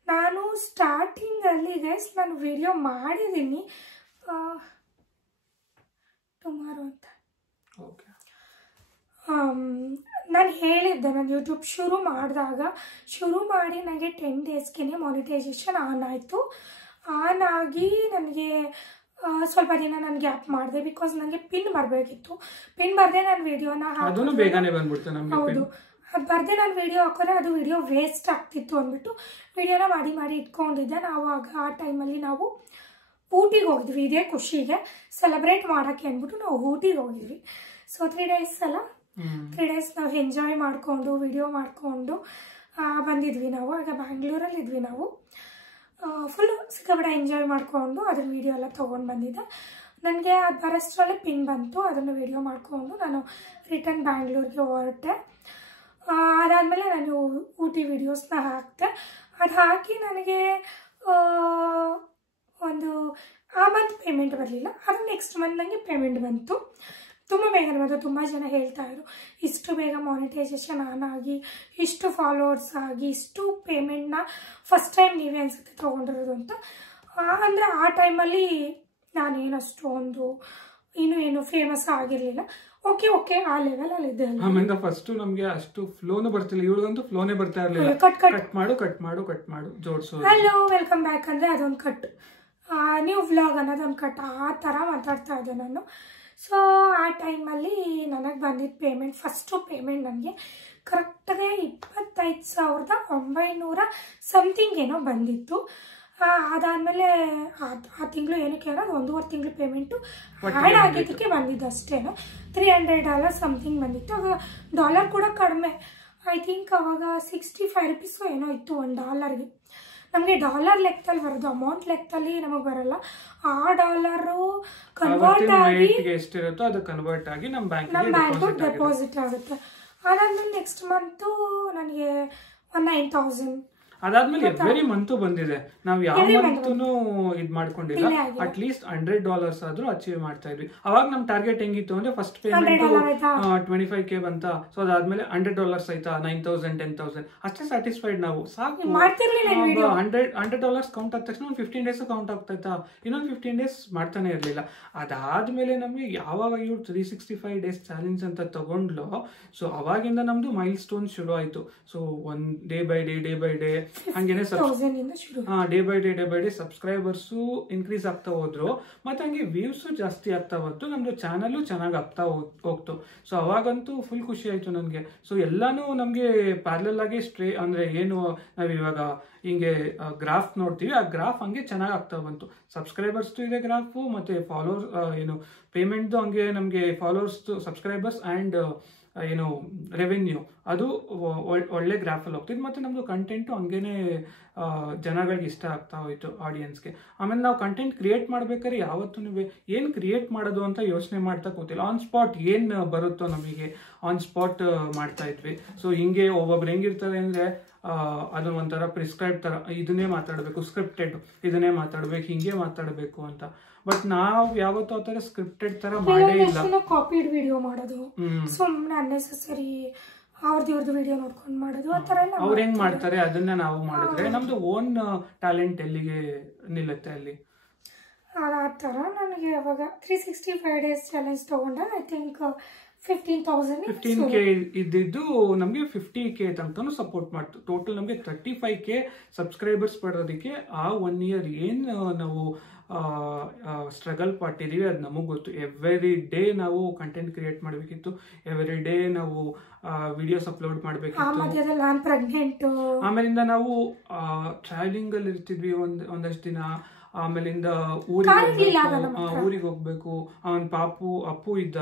ನಾನು ಸ್ಟಾರ್ಟಿಂಗಲ್ಲಿ ಗೈಸ್ ನಾನು ವಿಡಿಯೋ ಮಾಡಿದ್ದೀನಿ ಟುಮಾರೋ ಅಂತ. ಓಕೆ, ನಾನು ಹೇಳಿದ್ದೆ ನಾನು ಯೂಟ್ಯೂಬ್ ಶುರು ಮಾಡಿ ನನಗೆ 10 ಡೇಸ್ಗೆ ಮಾನಿಟೈಸೇಷನ್ ಆನ್ ಆಯಿತು. ಆನ್ ಆಗಿ ನನಗೆ ಸ್ವಲ್ಪ ದಿನ ನಾನು ಗ್ಯಾಪ್ ಮಾಡಿದೆ, ಬಿಕಾಸ್ ನನಗೆ ಪಿನ್ ಬರಬೇಕಿತ್ತು. ಪಿನ್ ಬರದೆ ನಾನು ವಿಡಿಯೋನ ಹೌದು, ಅದು ಬರದೆ ನಾನು ವಿಡಿಯೋ ಹಾಕೋರೆ ಅದು ವಿಡಿಯೋ ವೇಸ್ಟ್ ಆಗ್ತಿತ್ತು ಅಂದ್ಬಿಟ್ಟು ವಿಡಿಯೋನ ಮಾಡಿ ಇಟ್ಕೊಂಡಿದ್ದೆ. ನಾವು ಆ ಟೈಮಲ್ಲಿ ನಾವು ಊಟಿಗೆ ಹೋಗಿದ್ವಿ, ಇದೇ ಖುಷಿಗೆ ಸೆಲೆಬ್ರೇಟ್ ಮಾಡೋಕ್ಕೆ ಅಂದ್ಬಿಟ್ಟು ನಾವು ಊಟಿಗೆ ಹೋಗಿದ್ವಿ. ಸೊ 3 ಡೇಸ್ ಅಲ್ಲ, 3 ಡೇಸ್ ನಾವು ಎಂಜಾಯ್ ಮಾಡಿಕೊಂಡು ವಿಡಿಯೋ ಮಾಡಿಕೊಂಡು ಬಂದಿದ್ವಿ. ನಾವು ಆಗ ಬ್ಯಾಂಗ್ಳೂರಲ್ಲಿ ಇದ್ವಿ. ನಾವು ಫುಲ್ಲು ಸಿಕ್ಕಾಪಟ್ಟೆ ಎಂಜಾಯ್ ಮಾಡಿಕೊಂಡು ಅದನ್ನ ವಿಡಿಯೋ ಎಲ್ಲ ತೊಗೊಂಡು ಬಂದಿದ್ದೆ. ನನಗೆ ಅದು ಬರೋಷ್ಟರಲ್ಲೇ ಪಿನ್ ಬಂತು, ಅದನ್ನು ವಿಡಿಯೋ ಮಾಡಿಕೊಂಡು ನಾನು ರಿಟರ್ನ್ ಬ್ಯಾಂಗ್ಳೂರಿಗೆ ಹೊರಟೆ. ಅದಾದಮೇಲೆ ನಾನು ಊಟಿ ವಿಡಿಯೋಸ್ನ ಹಾಕಿದೆ. ಅದು ಹಾಕಿ ನನಗೆ ಒಂದು ಆ ಮಂತ್ ಪೇಮೆಂಟ್ ಬರಲಿಲ್ಲ, ಅದು ನೆಕ್ಸ್ಟ್ ಮಂತ್ ನನಗೆ ಪೇಮೆಂಟ್ ಬಂತು. ತುಂಬ ಬೇಗನೆ ಬಂತು. ತುಂಬ ಜನ ಹೇಳ್ತಾಯಿದ್ರು ಇಷ್ಟು ಬೇಗ ಮಾನಿಟೈಸೇಷನ್ ಆನ್ ಆಗಿ ಇಷ್ಟು ಫಾಲೋವರ್ಸ್ ಆಗಿ ಇಷ್ಟು ಪೇಮೆಂಟ್ನ ಫಸ್ಟ್ ಟೈಮ್ ನೀವೇ ಅನಿಸುತ್ತೆ ತೊಗೊಂಡಿರೋದು ಅಂತ. ಅಂದರೆ ಆ ಟೈಮಲ್ಲಿ ನಾನೇನಷ್ಟು ಒಂದು ಏನು ಫೇಮಸ್ ಆಗಿರಲಿಲ್ಲ. ಓಕೆ ಆ ಲೆವೆಲಲ್ಲಿ ಇದೆ. ಆಮೇಲೆ ಫಸ್ಟ್ ನಮಗೆ ಅಷ್ಟು ಫ್ಲೋನು ಬರ್ತಿಲ್ಲ, ಇವಳಿಗಂತೂ ಫ್ಲೋನೇ ಬರ್ತಾ ಇರಲಿಲ್ಲ. ಕಟ್ ಮಾಡು ಜೋಡಿಸು. ಹಲೋ ವೆಲ್ಕಮ್ ಬ್ಯಾಕ್ ಅಂದರೆ ಅದೊಂದು ಕಟ್, ನೀವು ವ್ಲಾಗ್ ಅನ್ನೋದೊಂದು ಕಟ್, ಆ ಥರ ಮಾತಾಡ್ತಾ ಇದ್ದೆ ನಾನು. ಸೊ ಆ ಟೈಮಲ್ಲಿ ನನಗೆ ಬಂದಿದ್ದ ಪೇಮೆಂಟ್, ಫಸ್ಟು ಪೇಮೆಂಟ್ ನನಗೆ ಕರೆಕ್ಟಾಗಿ 25,900 ಸಮಥಿಂಗ್ ಏನೋ ಬಂದಿತ್ತು. ಅದಾದಮೇಲೆ ಆ ತಿಂಗಳು ಏನಕ್ಕೆ ಅನ್ನೋದು 1.5 ತಿಂಗಳು ಪೇಮೆಂಟು ಆ್ಯಡ್ ಆಗಿದ್ದಕ್ಕೆ ಬಂದಿದ್ದು ಅಷ್ಟೇ. $300 ಸಮಥಿಂಗ್ ಬಂದಿತ್ತು. ಆಗ ಡಾಲರ್ ಕೂಡ ಕಡಿಮೆ, ಐ ಥಿಂಕ್ ಅವಾಗ 65 ರೂಪೀಸು ಏನೋ ಇತ್ತು $1. ನಮಗೆ ಡಾಲರ್ ಲೆಕ್ಕದಲ್ಲಿ ಬರೋದು, ಅಮೌಂಟ್ ಲೆಕ್ಕದಲ್ಲಿ ನಮಗೆ ಬರಲ್ಲ. ಆ ಡಾಲರು ಕನ್ವರ್ಟ್ ಆಗಿ ಎಷ್ಟಿರುತ್ತೋ ಅದು ಕನ್ವರ್ಟ್ ಆಗಿ ನಮ್ಮ ಬ್ಯಾಂಕ್ ಡೆಪಾಸಿಟ್ ಆಗುತ್ತೆ. ಅದಾದ್ಮೇಲೆ ನೆಕ್ಸ್ಟ್ ಮಂತು ನನಗೆ 9,000. ಅದಾದ್ಮೇಲೆ ಎವ್ರಿ ಮಂತು ಬಂದಿದೆ. ನಾವು ಯಾವ ಮಂತೂ ಇದ್ ಮಾಡ್ಕೊಂಡಿಲ್ಲ. ಅಟ್ ಲೀಸ್ಟ್ $100 ಆದ್ರೂ ಅಚೀವ್ ಮಾಡ್ತಾ ಇದ್ವಿ. ಅವಾಗ ನಮ್ ಟಾರ್ಗೆಟ್ ಹೆಂಗಿತ್ತು ಅಂದ್ರೆ ಫಸ್ಟ್ ಪೇಮೆಂಟ್ 25K ಬಂತ. ಸೊ ಅದಾದ್ಮೇಲೆ $100 ಆಯ್ತಾ, 9,000 10,000 ಅಷ್ಟೇ ಸ್ಯಾಟಿಸ್ಫೈಡ್ ನಾವು. ಸಾಕು, $100 ಕೌಂಟ್ ಆದ ತಕ್ಷಣ 15 ಡೇಸ್ ಕೌಂಟ್ ಆಗ್ತಾಯ್ತಾ, ಇನ್ನೊಂದು 15 ಡೇಸ್ ಮಾಡ್ತಾನೆ ಇರ್ಲಿಲ್ಲ. ಅದಾದ್ಮೇಲೆ ನಮ್ಗೆ ಯಾವಾಗ ಇವ್ರು 365 ಡೇಸ್ ಚಾಲೆಂಜ್ ಅಂತ ತಗೊಂಡ್ಲು, ಸೊ ಅವಾಗಿಂದ ನಮ್ದು ಮೈಲ್ ಸ್ಟೋನ್ ಶುರು ಆಯ್ತು. ಸೊ ಡೇ ಬೈ ಡೇ ಹಂಗೇನೆ day by day subscribers increase ಆಗ್ತಾ ಹೋದ್ರು, ಮತ್ತೆ ಹಂಗೆ ವ್ಯೂಸು ಜಾಸ್ತಿ ಆಗ್ತಾ ಹೋಯ್ತು, ನಮ್ದು ಚಾನಲ್ ಚೆನ್ನಾಗಿ ಆಗ್ತಾ ಹೋಗ್ತು. ಸೊ ಅವಾಗಂತೂ ಫುಲ್ ಖುಷಿ ಆಯ್ತು ನನಗೆ. ಸೊ ಎಲ್ಲಾನು ನಮ್ಗೆ ಪ್ಯಾರಲಲ್ ಆಗಿ ಅಂದ್ರೆ ಏನು ನಾವ್ ಇವಾಗ ಹಿಂಗೆ ಗ್ರಾಫ್ ನೋಡ್ತೀವಿ, ಆ ಗ್ರಾಫ್ ಹಂಗೆ ಚೆನ್ನಾಗಿ ಆಗ್ತಾ ಬಂತು. ಸಬ್ಸ್ಕ್ರೈಬರ್ಸ್ ಇದೆ ಗ್ರಾಫು, ಮತ್ತೆ ಫಾಲೋವರ್ಸ್ ಏನು ಪೇಮೆಂಟ್ದು ಹಂಗೆ ನಮ್ಗೆ ಫಾಲೋವರ್ಸ್, ಸಬ್ಸ್ಕ್ರೈಬರ್ಸ್ ಅಂಡ್ ಏನು ರೆವೆನ್ಯೂ ಅದು ಒಳ್ಳೆ ಗ್ರಾಫಲ್ಲಿ ಹೋಗ್ತಿದ್ದು. ಮತ್ತು ನಮ್ಮದು ಕಂಟೆಂಟು ಹಂಗೇನೆ ಜನಗಳಿಗೆ ಇಷ್ಟ ಆಗ್ತಾ ಹೋಯ್ತು, ಆಡಿಯನ್ಸ್ಗೆ. ಆಮೇಲೆ ನಾವು ಕಂಟೆಂಟ್ ಕ್ರಿಯೇಟ್ ಮಾಡ್ಬೇಕಾದ್ರೆ ಯಾವತ್ತೂ ಏನು ಕ್ರಿಯೇಟ್ ಮಾಡೋದು ಅಂತ ಯೋಚನೆ ಮಾಡ್ತಾ ಕೂತಿಲ್ಲ. ಆನ್ ಸ್ಪಾಟ್ ಏನು ಬರುತ್ತೋ ನಮಗೆ ಆನ್ ಸ್ಪಾಟ್ ಮಾಡ್ತಾ ಇದ್ವಿ. ಸೊ ಹಿಂಗೆ ಒಬ್ಬೊಬ್ರು ಹೆಂಗಿರ್ತದೆ ಅಂದರೆ ಅದನ್ನ ಒಂಥರ ಪ್ರಿಸ್ಕ್ರೈಬ್ ಥರ ಇದನ್ನೇ ಮಾತಾಡಬೇಕು, ಸ್ಕ್ರಿಪ್ಟೆಡ್ ಇದನ್ನೇ ಮಾತಾಡ್ಬೇಕು, ಹಿಂಗೆ ಮಾತಾಡಬೇಕು ಅಂತ. ಬಟ್ ನಾವು ಯಾವತ್ತೂ ಆ ಥರ ಸ್ಕ್ರಿಪ್ಟೆಡ್ ಥರ ಮಾಡೇ ಇಲ್ಲ. ಕಾಪಿಡ್ ವಿಡಿಯೋ ಮಾಡೋದು, ಸುಮ್ಮನೆ ಅನ್ನೆಸೆಸರಿ ಅವ್ರದ್ದು ವಿಡಿಯೋ ನೋಡ್ಕೊಂಡು ಮಾಡೋದು, ಆ ಥರ ಎಲ್ಲ ಅವ್ರು ಹೆಂಗ್ ಮಾಡ್ತಾರೆ ಅದನ್ನ ನಾವು ಮಾಡಿದ್ರೆ ನಮ್ದು ಓನ್ ಟ್ಯಾಲೆಂಟ್ ಎಲ್ಲಿಗೆ ನಿಲ್ಲುತ್ತೆ ಅಲ್ಲಿ. ಆ ಥರ ನನಗೆ ಅವಾಗ 365 ಡೇಸ್ ಚಾಲೆಂಜ್ ತೊಗೊಂಡೆ. ಐ ಥಿಂಕ್ 15K ಇದ್ದಿದ್ದು ನಮಗೆ 50K ತನಕನೂ ಸಪೋರ್ಟ್ ಮಾಡ್ತು. ಟೋಟಲ್ ನಮಗೆ 35K ಸಬ್ಸ್ಕ್ರೈಬರ್ಸ್ ಬರೋದಕ್ಕೆ ಆ 1 year ಏನು ನಾವು ಸ್ಟ್ರಗಲ್ ಪಟ್ಟಿದೀವಿ ಅದು ನಮಗೆ ಗೊತ್ತು. ಎವ್ರಿ ಡೇ ನಾವು ಕಂಟೆಂಟ್ ಕ್ರಿಯೇಟ್ ಮಾಡಬೇಕಿತ್ತು, ಎವ್ರಿ ಡೇ ನಾವು ವಿಡಿಯೋಸ್ ಅಪ್ಲೋಡ್ ಮಾಡಬೇಕಿತ್ತು. ಆಮೇಲಿಂದ ನಾವು ಟ್ರಾವೆಲಿಂಗ್ ಅಲ್ಲಿ ಇರ್ತಿದ್ವಿ ಒಂದಷ್ಟು ದಿನ. ಆಮೇಲಿಂದ ಊರಿಗೆ ಹೋಗ್ಬೇಕು, ಅವನ್ ಅಪ್ಪು ಇದ್ದ,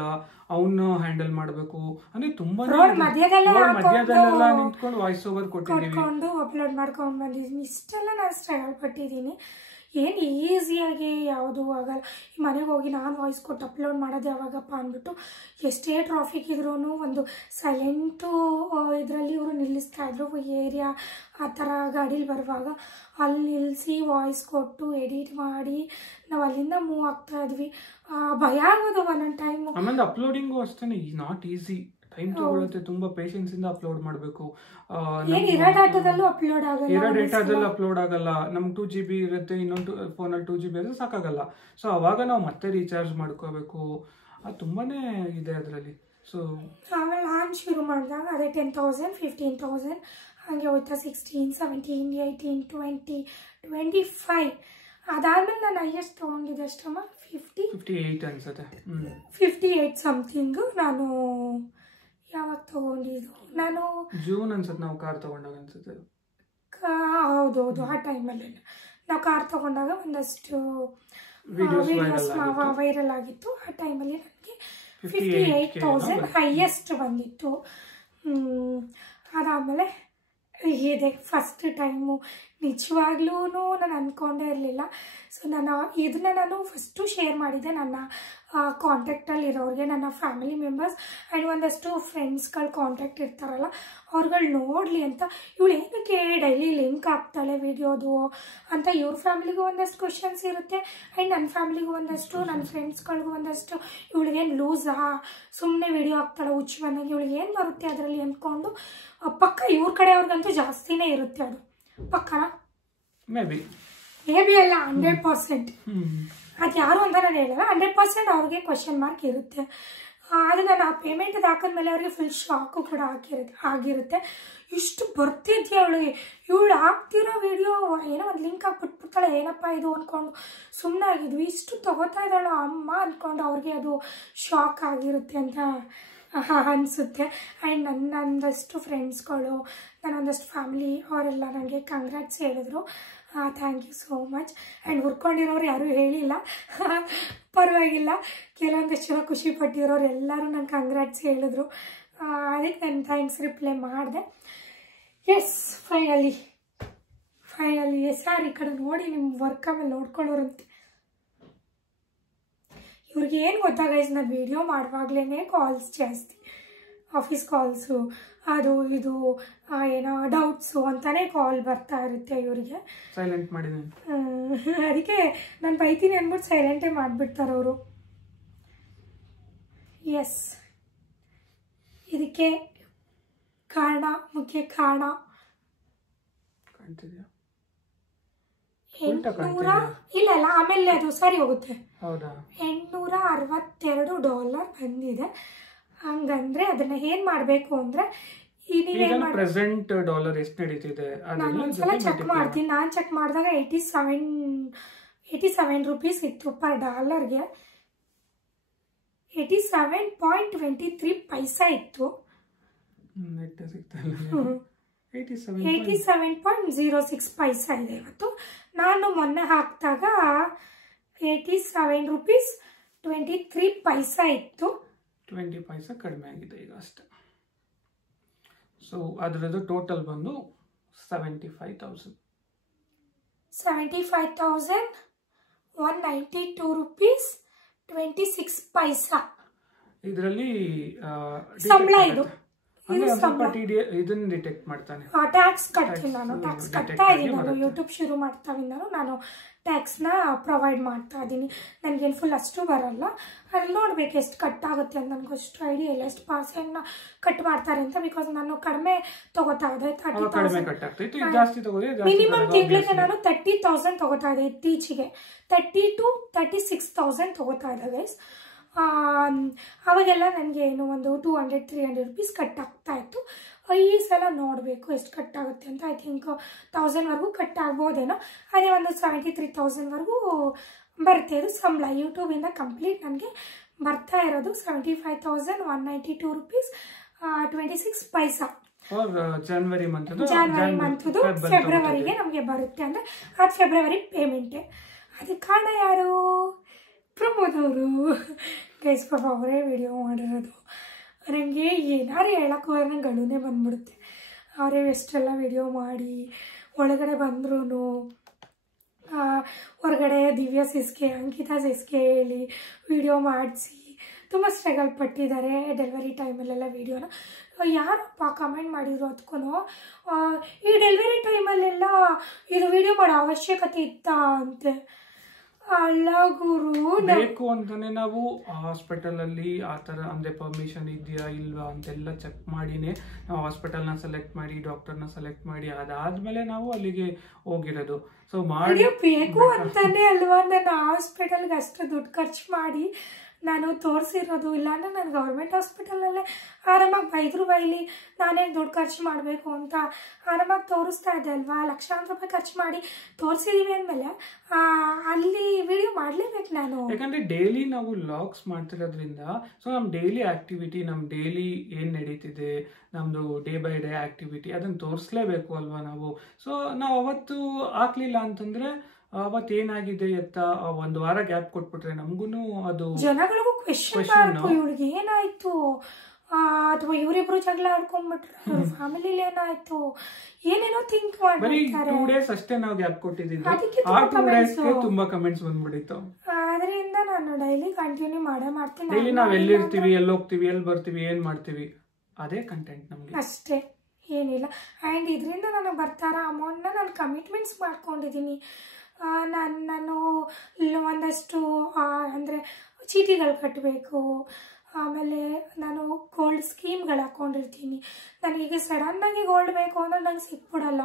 ಅವನ್ನ ಹ್ಯಾಂಡಲ್ ಮಾಡ್ಬೇಕು ಅಂದ್ರೆ ತುಂಬಾ ಮಧ್ಯದಲ್ಲೆಲ್ಲ ನಿಂತ್ಕೊಂಡು ವಾಯ್ಸ್ ಓವರ್ ಕೊಟ್ಟಿದ್ದೀವಿ, ಅಪ್ಲೋಡ್ ಮಾಡ್ಕೊಂಡ್ ಬಂದಿದ್ದೀನಿ. ಇಷ್ಟೆಲ್ಲ ನಾನು ಸ್ಟ್ರಗಲ್ ಪಟ್ಟಿದ್ದೀನಿ. ಏನು ಈಸಿಯಾಗಿ ಯಾವುದೂ ಆಗಲ್ಲ. ಈ ಮನೆಗೆ ಹೋಗಿ ನಾನು ವಾಯ್ಸ್ ಕೊಟ್ಟು ಅಪ್ಲೋಡ್ ಮಾಡೋದು ಯಾವಾಗಪ್ಪ ಅಂದ್ಬಿಟ್ಟು ಎಷ್ಟೇ ಟ್ರಾಫಿಕ್ ಇದ್ರೂ ಒಂದು ಸೈಲೆಂಟು ಇದರಲ್ಲಿ ಇವರು ನಿಲ್ಲಿಸ್ತಾ ಇದ್ರು. ಏರಿಯಾ ಆ ಥರ ಗಾಡೀಲಿ ಬರುವಾಗ ಅಲ್ಲಿ ನಿಲ್ಲಿಸಿ ವಾಯ್ಸ್ ಕೊಟ್ಟು ಎಡಿಟ್ ಮಾಡಿ ನಾವು ಅಲ್ಲಿಂದ ಮೂವ್ ಆಗ್ತಾ ಇದ್ವಿ. ಭಯ ಆಗೋದು ಒಂದೊಂದು ಟೈಮ್. ಆಮೇಲೆ ಅಪ್ಲೋಡಿಂಗು ಅಷ್ಟೇ ನಾಟ್ ಈಸಿ, ಟೈಮ್ ತಗೊಳುತ್ತೆ. ತುಂಬಾ ಪೇಷನ್ಸ್ ಇಂದ ಅಪ್ಲೋಡ್ ಮಾಡಬೇಕು. ಇರೋ ಡೇಟಾದಲ್ಲೂ ಅಪ್ಲೋಡ್ ಆಗಲ್ಲ. ನಮ್ಗೆ 2GB ಇರುತ್ತೆ, ಇನ್ನೊಂದು ಫೋನಲ್ಲಿ 2GB ಇರುತ್ತೆ, ಸಾಕಾಗಲ್ಲ. ಸೊ ಅವಾಗ ನಾವು ಮತ್ತೆ ರೀಚಾರ್ಜ್ ಮಾಡ್ಕೋಬೇಕು. ಅದು ತುಂಬಾನೇ ಇದೆ ಅದರಲ್ಲಿ. ಸೊ ಆಮೇಲೆ ನಾನು ಶುರು ಮಾಡಿದಾಗ ಅದೇ 10,000 15,000 ಹಾಗೆ ಹೋಯ್ತಾ 16 17 18 20 25. ಅದಾದ್ಮೇಲೆ ನಾನು ಹೈಯೆಸ್ಟ್ ತೊಗೊಂಡಿದ್ದೆ ಅಷ್ಟಮ್ಮ 58 ಅನ್ಸುತ್ತೆ, 58 ಸಮಥಿಂಗ್. ನಾನು ಯಾವಾಗ ತಗೊಂಡಿದ್ದು, ನಾನು ಜೂನ್ ಅನ್ಸುತ್ತೆ ನಾವು ಕಾರ್ ತಗೊಂಡಾಗ ಅನ್ಸುತ್ತೆ. ಹೌದೌದು, ಆ ಟೈಮಲ್ಲಿ ನಾವು ಕಾರ್ ತಗೊಂಡಾಗ ಒಂದಷ್ಟು ವಿಡಿಯೋಸ್ ವೈರಲ್ ಆಗಿತ್ತು. ಆ ಟೈಮಲ್ಲಿ ನನಗೆ 58,000 ಹೈಯೆಸ್ಟ್ ಬಂದಿತ್ತು. ಅದಾದಮೇಲೆ ಇದೆ ಫಸ್ಟ್ ಟೈಮು. ನಿಜವಾಗ್ಲೂ ನಾನು ಅಂದ್ಕೊಂಡೇ ಇರಲಿಲ್ಲ. ಸೊ ನಾನು ಫಸ್ಟು ಶೇರ್ ಮಾಡಿದ್ದೆ ನನ್ನ ಕಾಂಟ್ಯಾಕ್ಟಲ್ಲಿರೋರಿಗೆ, ನನ್ನ ಫ್ಯಾಮಿಲಿ ಮೆಂಬರ್ಸ್ ಆ್ಯಂಡ್ ಒಂದಷ್ಟು ಫ್ರೆಂಡ್ಸ್ಗಳು ಕಾಂಟ್ಯಾಕ್ಟ್ ಇರ್ತಾರಲ್ಲ ಅವ್ರುಗಳು ನೋಡಲಿ ಅಂತ. ಇವಳು ಏನಕ್ಕೆ ಡೈಲಿ ಲಿಂಕ್ ಆಗ್ತಾಳೆ ವಿಡಿಯೋದು ಅಂತ ಇವ್ರ ಫ್ಯಾಮಿಲಿಗೂ ಒಂದಷ್ಟು ಕ್ವಶನ್ಸ್ ಇರುತ್ತೆ ಆ್ಯಂಡ್ ನನ್ನ ಫ್ಯಾಮಿಲಿಗೂ ಒಂದಷ್ಟು, ನನ್ನ ಫ್ರೆಂಡ್ಸ್ಗಳಿಗೂ ಒಂದಷ್ಟು. ಇವಳಿಗೇನು ಲೂಸಾ, ಸುಮ್ಮನೆ ವಿಡಿಯೋ ಆಗ್ತಾಳೆ ಹುಚ್ಚು ಬಂದಂಗೆ, ಇವಳಿಗೆ ಏನು ಬರುತ್ತೆ ಅದರಲ್ಲಿ ಅಂದ್ಕೊಂಡು ಪಕ್ಕ ಇವ್ರ ಕಡೆಯವ್ರಿಗಂತೂ ಜಾಸ್ತಿನೇ ಇರುತ್ತೆ ಅದು. ಪಕ್ಕನಾ? ಮೇ ಬಿ ಅಲ್ಲ, 100%. ಅದು ಯಾರು ಅಂತ ನಾನು ಹೇಳಲ್ಲ, 100% ಅವ್ರಿಗೆ ಕ್ವಶನ್ ಮಾರ್ಕ್ ಇರುತ್ತೆ. ಆದರೆ ನಾನು ಆ ಪೇಮೆಂಟ್ ಹಾಕಿದ್ಮೇಲೆ ಅವ್ರಿಗೆ ಫುಲ್ ಶಾಕು ಕೂಡ ಆಗಿರುತ್ತೆ. ಇಷ್ಟು ಬರ್ತಿದ್ಯಾ ಅವಳಿಗೆ, ಇವಳು ಹಾಕ್ತಿರೋ ವಿಡಿಯೋ ಏನೋ ಒಂದು ಲಿಂಕ್ ಹಾಕ್ಬಿಟ್ಬಿಡ್ತಾಳೆ, ಏನಪ್ಪ ಇದು ಅಂದ್ಕೊಂಡು ಸುಮ್ಮನೆ ಆಗಿದ್ವಿ. ಇಷ್ಟು ತೊಗೋತಾ ಇದ್ದಾಳೋ ಅಮ್ಮ ಅಂದ್ಕೊಂಡು ಅವ್ರಿಗೆ ಅದು ಶಾಕ್ ಆಗಿರುತ್ತೆ ಅಂತ ಅನಿಸುತ್ತೆ. ಆ್ಯಂಡ್ ನನ್ನೊಂದಷ್ಟು ಫ್ರೆಂಡ್ಸ್ಗಳು, ನನ್ನೊಂದಷ್ಟು ಫ್ಯಾಮಿಲಿ ಅವರೆಲ್ಲ ನನಗೆ ಕಂಗ್ರ್ಯಾಟ್ಸ್ ಹೇಳಿದ್ರು. Thank you so much. And ಹುರ್ಕೊಂಡಿರೋರು ಯಾರೂ ಹೇಳಿಲ್ಲ, ಪರವಾಗಿಲ್ಲ. ಕೆಲವೊಂದಷ್ಟು ಜನ ಖುಷಿ ಪಟ್ಟಿರೋರು ಎಲ್ಲರೂ ನಂಗೆ ಕಂಗ್ರ್ಯಾಟ್ಸ್ ಹೇಳಿದ್ರು. ಅದಕ್ಕೆ ನಾನು ಥ್ಯಾಂಕ್ಸ್ ರಿಪ್ಲೈ ಮಾಡಿದೆ. ಎಸ್, ಫೈನಲಿ ಸರ್ ಈ ಕಡೆ ನೋಡಿ, ನಿಮ್ಮ ವರ್ಕ್ ಆಮೇಲೆ ನೋಡ್ಕೊಳ್ಳೋರಂತೆ. ಇವ್ರಿಗೆ ಏನು ಗೊತ್ತಾ ಗೈಸ್, ನಾನು ವಿಡಿಯೋ ಮಾಡುವಾಗಲೇ ಕಾಲ್ಸ್ ಜಾಸ್ತಿ, ಆಫೀಸ್ ಕಾಲ್ಸು, ಅದು ಇದು ಏನೋ ಡೌಟ್ಸು ಅಂತಾನೆ ಕಾಲ್ ಬರ್ತಾ ಇರುತ್ತೆ ಇವರಿಗೆ. ಸೈಲೆಂಟ್ ಮಾಡಿದ್ದೀನಿ, ಅದಕ್ಕೆ ನಾನು ಬೈತೀನಿ ಅಂದ್ಬಿಟ್ಟು ಸೈಲೆಂಟೇ ಮಾಡಿಬಿಡ್ತಾರೆ ಅವರು. ಎಸ್, ಇದಕ್ಕೆ ಕಾರಣ, ಮುಖ್ಯ ಕಾರಣ ಇಲ್ಲ ಆಮೇಲೆ ಅದು ಸರಿ ಹೋಗುತ್ತೆ. $862 ಬಂದಿದೆ. ಹಂಗಂದ್ರೆ ಅದನ್ನ ಏನ್ ಮಾಡ್ಬೇಕು ಅಂದ್ರೆ, ಪ್ರೆಸೆಂಟ್ ಡಾಲರ್ ಎಷ್ಟು ನಡೀತಿದೆ ನಾನು ಒಂದ್ಸಲ ಚೆಕ್ ಮಾಡ್ತೀನಿ. ನಾನು ಚೆಕ್ ಮಾಡಿದಾಗ 87 ರೂಪೀಸ್ ಇತ್ತು ಪರ್ ಡಾಲರ್ಗೆ. 87.23 ಪೈಸಾ ಇತ್ತು. 87.06 ಪೈಸಾ ಇದೆ ಇವತ್ತು. ನಾನು ಮೊನ್ನೆ ಹಾಕಿದಾಗ 87 ರೂಪೀಸ್ 23 ಪೈಸಾ ಇತ್ತು. 20 ಪೈಸಾ ಕಡಿಮೆ ಆಗಿದೆ ಈಗ ಅಷ್ಟೇ. ಸೊ ಅದರದ್ದು ಟೋಟಲ್ ಬಂದು 75,192 ರೂಪೀಸ್ 26 ಪೈಸಾ ಇದರಲ್ಲಿ ಸಂಬಳ. ಇದು ಇದನ್ನ ಡಿಟೆಕ್ಟ್ ಮಾಡ್ತಾನೆ. ಟ್ಯಾಕ್ಸ್ ಕಟ್ತೀನಿ ನಾನು, ಟ್ಯಾಕ್ಸ್ ಕಟ್ತಾ ಇದ್ದೀನಿ. ನಾನು ಯೂಟ್ಯೂಬ್ ಶುರು ಮಾಡ್ತಾವಿಂದ ನಾನು ಟ್ಯಾಕ್ಸ್ನ ಪ್ರೊವೈಡ್ ಮಾಡ್ತಾ ಇದ್ದೀನಿ. ನನಗೇನು ಫುಲ್ ಅಷ್ಟು ಬರಲ್ಲ, ಅಲ್ಲಿ ನೋಡ್ಬೇಕು ಎಷ್ಟು ಕಟ್ ಆಗುತ್ತೆ ಅಂತ. ನನಗೆ ಅಷ್ಟು ಐಡಿಯಾ ಇಲ್ಲ ಎಷ್ಟು ಪರ್ಸೆಂಟ್ನ ಕಟ್ ಮಾಡ್ತಾರೆ ಅಂತ. ಬಿಕಾಸ್ ನಾನು ಕಡಿಮೆ ತಗೋತಾ ಇದ್ದೆ, 30,000 ಮಿನಿಮಮ್. ತಿಂಗಳಿಗೆ ನಾನು 30,000 ತಗೋತಾ ಇದ್ದೆ. ಇತ್ತೀಚೆಗೆ 30,000 to 36,000 ತಗೋತಾ ಇದ್ದೆ ಗೈಸ್. ಅವಾಗೆಲ್ಲ ನನಗೆ ಏನು ಒಂದು 200-300 rupees ಕಟ್ ಆಗ್ತಾಯಿತ್ತು. ಈ ಸಲ ನೋಡಬೇಕು ಎಷ್ಟು ಕಟ್ ಆಗುತ್ತೆ ಅಂತ. ಐ ಥಿಂಕ್ 1000ವರೆಗೂ ಕಟ್ ಆಗ್ಬೋದೇನೋ. ಅದೇ ಒಂದು 73,000ವರೆಗೂ ಬರುತ್ತೆ ಇದು ಸಂಬಳ. ಯೂಟ್ಯೂಬಿಂದ ಕಂಪ್ಲೀಟ್ ನನಗೆ ಬರ್ತಾ ಇರೋದು 75,192 rupees 26 ಪೈಸಾ. ಜಾನ್ವರಿ ಮಂತ್ದು ಫೆಬ್ರವರಿಗೆ ನಮಗೆ ಬರುತ್ತೆ. ಅಂದರೆ ಅದು ಫೆಬ್ರವರಿ ಪೇಮೆಂಟೇ. ಅದಕ್ಕೆ ಕಾರಣ ಯಾರು? ಪ್ರಮೋದ್ ಅವರು. ಗೈಸ್ ಪಾಪ ಅವರೇ ವಿಡಿಯೋ ಮಾಡಿರೋದು. ನನಗೆ ಏನಾರು ಹೇಳೋಕ್ಕೆ ಹೋದ್ರೆ ನಂಗೆ ಗಳುನೇ ಬಂದ್ಬಿಡುತ್ತೆ. ಅವರೇ ಎಷ್ಟೆಲ್ಲ ವಿಡಿಯೋ ಮಾಡಿ ಒಳಗಡೆ ಬಂದ್ರೂ ಹೊರಗಡೆ ದಿವ್ಯಾ ಸಿಸ್ಕೆ, ಅಂಕಿತಾ ಸಿಸ್ಕೆ ಹೇಳಿ ವಿಡಿಯೋ ಮಾಡಿಸಿ ತುಂಬ ಸ್ಟ್ರಗಲ್ ಪಟ್ಟಿದ್ದಾರೆ ಡೆಲಿವರಿ ಟೈಮಲ್ಲೆಲ್ಲ. ವಿಡಿಯೋನ ಯಾರಪ್ಪ ಕಮೆಂಟ್ ಮಾಡಿದ್ರು ಅದಕ್ಕೂ, ಈ ಡೆಲಿವರಿ ಟೈಮಲ್ಲೆಲ್ಲ ಇದು ವಿಡಿಯೋ ಮಾಡೋ ಅವಶ್ಯಕತೆ ಇತ್ತಾ ಅಂತೆ. ಅಲ್ಲ ಗುರು, ಬೇಕು ಅಂತಾನೆ ನಾವು ಹಾಸ್ಪಿಟಲ್ ಅಲ್ಲಿ ಆ ತರ ಅಂದ್ರೆ ಪರ್ಮಿಷನ್ ಇದೆಯಾ ಇಲ್ವಾ ಅಂತೆಲ್ಲ ಚೆಕ್ ಮಾಡಿನೇ ನಾವು ಹಾಸ್ಪಿಟಲ್ನ ಸೆಲೆಕ್ಟ್ ಮಾಡಿ ಡಾಕ್ಟರ್ನ ಸೆಲೆಕ್ಟ್ ಮಾಡಿ ಅದಾದ್ಮೇಲೆ ನಾವು ಅಲ್ಲಿಗೆ ಹೋಗಿರೋದು. ಸೊ ಮಾಡಿ ಬೇಕು ಅಂತಾನೆ ಅಲ್ವಾ ನಾನು ಹಾಸ್ಪಿಟಲ್ಗೆ ಅಷ್ಟು ದುಡ್ಡು ಖರ್ಚು ಮಾಡಿ ನಾನು ತೋರಿಸಿರೋದು. ಇಲ್ಲಾಂದ್ರೆ ನಾನು ಗೌರ್ಮೆಂಟ್ ಹಾಸ್ಪಿಟಲಲ್ಲೇ ಆರಾಮಾಗಿ ಬೈದ್ರು ಬೈಲಿ ನಾನೇನು ದುಡ್ಡು ಖರ್ಚು ಮಾಡಬೇಕು ಅಂತ ಆರಾಮಾಗಿ ತೋರಿಸ್ತಾ ಇದ್ದೆ ಅಲ್ವಾ. ಲಕ್ಷಾಂತರ ರೂಪಾಯಿ ಖರ್ಚು ಮಾಡಿ ತೋರಿಸಿದೀವಿ ಅಂದಮೇಲೆ ಅಲ್ಲಿ ವಿಡಿಯೋ ಮಾಡಲೇಬೇಕು ನಾನು. ಯಾಕಂದ್ರೆ ಡೈಲಿ ನಾವು ವ್ಲಾಗ್ಸ್ ಮಾಡ್ತಿರೋದ್ರಿಂದ ಸೊ ನಮ್ಮ ಡೈಲಿ ಆಕ್ಟಿವಿಟಿ, ನಮ್ಮ ಡೈಲಿ ಏನು ನಡೀತಿದೆ, ನಮ್ಮದು ಡೇ ಬೈ ಡೇ ಆಕ್ಟಿವಿಟಿ ಅದನ್ನು ತೋರಿಸ್ಲೇಬೇಕು ಅಲ್ವಾ ನಾವು. ಸೊ ನಾವು ಅವತ್ತು ಹಾಕ್ಲಿಲ್ಲ ಅಂತಂದ್ರೆ ಅವತ್ತೇನಾಗಿದೆ ಎತ್ತ ಒಂದು ವಾರ ಗ್ಯಾಪ್ ಕೊಟ್ಬಿಟ್ರೆ ನಮಗೂ ಅದು ಜನಗಳಿಗೂ ಕ್ವೆಶ್ಚನ್, ಇವ್ರಿಗೆ ಏನಾಯ್ತು ಅಥವಾ ಇವರಿಬ್ರು ಜಗಳ ಆಡ್ಕೊಂಡ್ಬಿಟ್ರೆ ಅವ್ರ ಫ್ಯಾಮಿಲಿಲಿ ಏನಾಯ್ತು ಏನೇನೋ ಥಿಂಕ್ ಮಾಡ್ತಾರೆ. 2 days ಅಷ್ಟೇ ನಾವು ಗ್ಯಾಪ್ ಕೊಟ್ಟಿದ್ದೀವಿ, ಆ 2 daysಗೆ ತುಂಬಾ ಕಮೆಂಟ್ಸ್ ಬಂದ್ಬಿಟ್ಟಿತ್ತು. ಅದರಿಂದ ನಾನು ಡೈಲಿ ಕಂಟಿನ್ಯೂ ಮಾಡ್ತೀನಿ. ಡೈಲಿ ನಾವ್ ಎಲ್ಲಿರ್ತೀವಿ, ಎಲ್ಲಿ ಹೋಗ್ತೀವಿ, ಎಲ್ಲಿ ಬರ್ತೀವಿ, ಏನ್ ಮಾಡ್ತೀವಿ ಅದೇ ಕಂಟೆಂಟ್ ನಮ್ಗೆ ಅಷ್ಟೇ, ಏನಿಲ್ಲ. ಆ್ಯಂಡ್ ಇದರಿಂದ ನನಗೆ ಬರ್ತಾರ ಅಮೌಂಟ್ನ ನಾನು ಕಮಿಟ್ಮೆಂಟ್ಸ್ ಮಾಡ್ಕೊಂಡಿದ್ದೀನಿ. ನಾನು ಒಂದಷ್ಟು ಅಂದರೆ ಚೀಟಿಗಳು ಕಟ್ಟಬೇಕು. ಆಮೇಲೆ ನಾನು ಗೋಲ್ಡ್ ಸ್ಕೀಮ್ಗಳು ಹಾಕ್ಕೊಂಡಿರ್ತೀನಿ. ನನಗೀಗ ಸಡನ್ನಾಗಿ ಗೋಲ್ಡ್ ಬೇಕು ಅಂದರೆ ನಂಗೆ ಸಿಕ್ಬಿಡಲ್ಲ.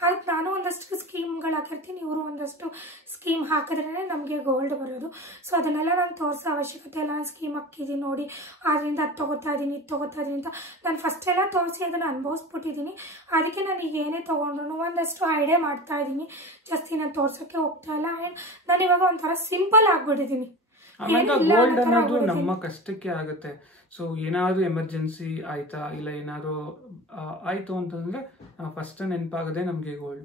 ಅದಕ್ಕೆ ನಾನು ಒಂದಷ್ಟು ಸ್ಕೀಮ್ಗಳು ಹಾಕಿರ್ತೀನಿ. ಇವರು ಒಂದಷ್ಟು ಸ್ಕೀಮ್ ಹಾಕಿದ್ರೇ ನಮಗೆ ಗೋಲ್ಡ್ ಬರೋದು. ಸೊ ಅದನ್ನೆಲ್ಲ ನಾನು ತೋರಿಸೋ ಅವಶ್ಯಕತೆ ಇಲ್ಲ. ನಾನು ಸ್ಕೀಮ್ ಹಾಕಿದ್ದೀನಿ ನೋಡಿ, ಅದರಿಂದ ಅದು ತೊಗೋತಾ ಇದ್ದೀನಿ, ಇದು ತೊಗೋತಾ ಇದ್ದೀನಿ ಅಂತ ನಾನು ಫಸ್ಟೆಲ್ಲ ತೋರಿಸಿ ಅದನ್ನು ಅನುಭವಿಸ್ಬಿಟ್ಟಿದ್ದೀನಿ. ಅದಕ್ಕೆ ನಾನು ಈಗ ಏನೇ ತೊಗೊಂಡ್ರು ಒಂದಷ್ಟು ಐಡಿಯಾ ಮಾಡ್ತಾ ಇದ್ದೀನಿ. ಜಾಸ್ತಿ ನಾನು ತೋರ್ಸೋಕ್ಕೆ ಹೋಗ್ತಾ ಇಲ್ಲ. ಆ್ಯಂಡ್ ನಾನು ಇವಾಗ ಒಂಥರ ಸಿಂಪಲ್ ಆಗ್ಬಿಟ್ಟಿದ್ದೀನಿ. ಗೋಲ್ಡ್ ಅನ್ನೋದು ನಮ್ಮ ಕಷ್ಟಕ್ಕೆ ಆಗುತ್ತೆ. ಸೊ ಏನಾದ್ರು ಎಮರ್ಜೆನ್ಸಿ ಆಯ್ತಾ ಇಲ್ಲ ಏನಾದ್ರು ಆಯ್ತು ಅಂತಂದ್ರೆ ಫಸ್ಟ್ ನೆನಪಾಗದೆ ನಮ್ಗೆ ಗೋಲ್ಡ್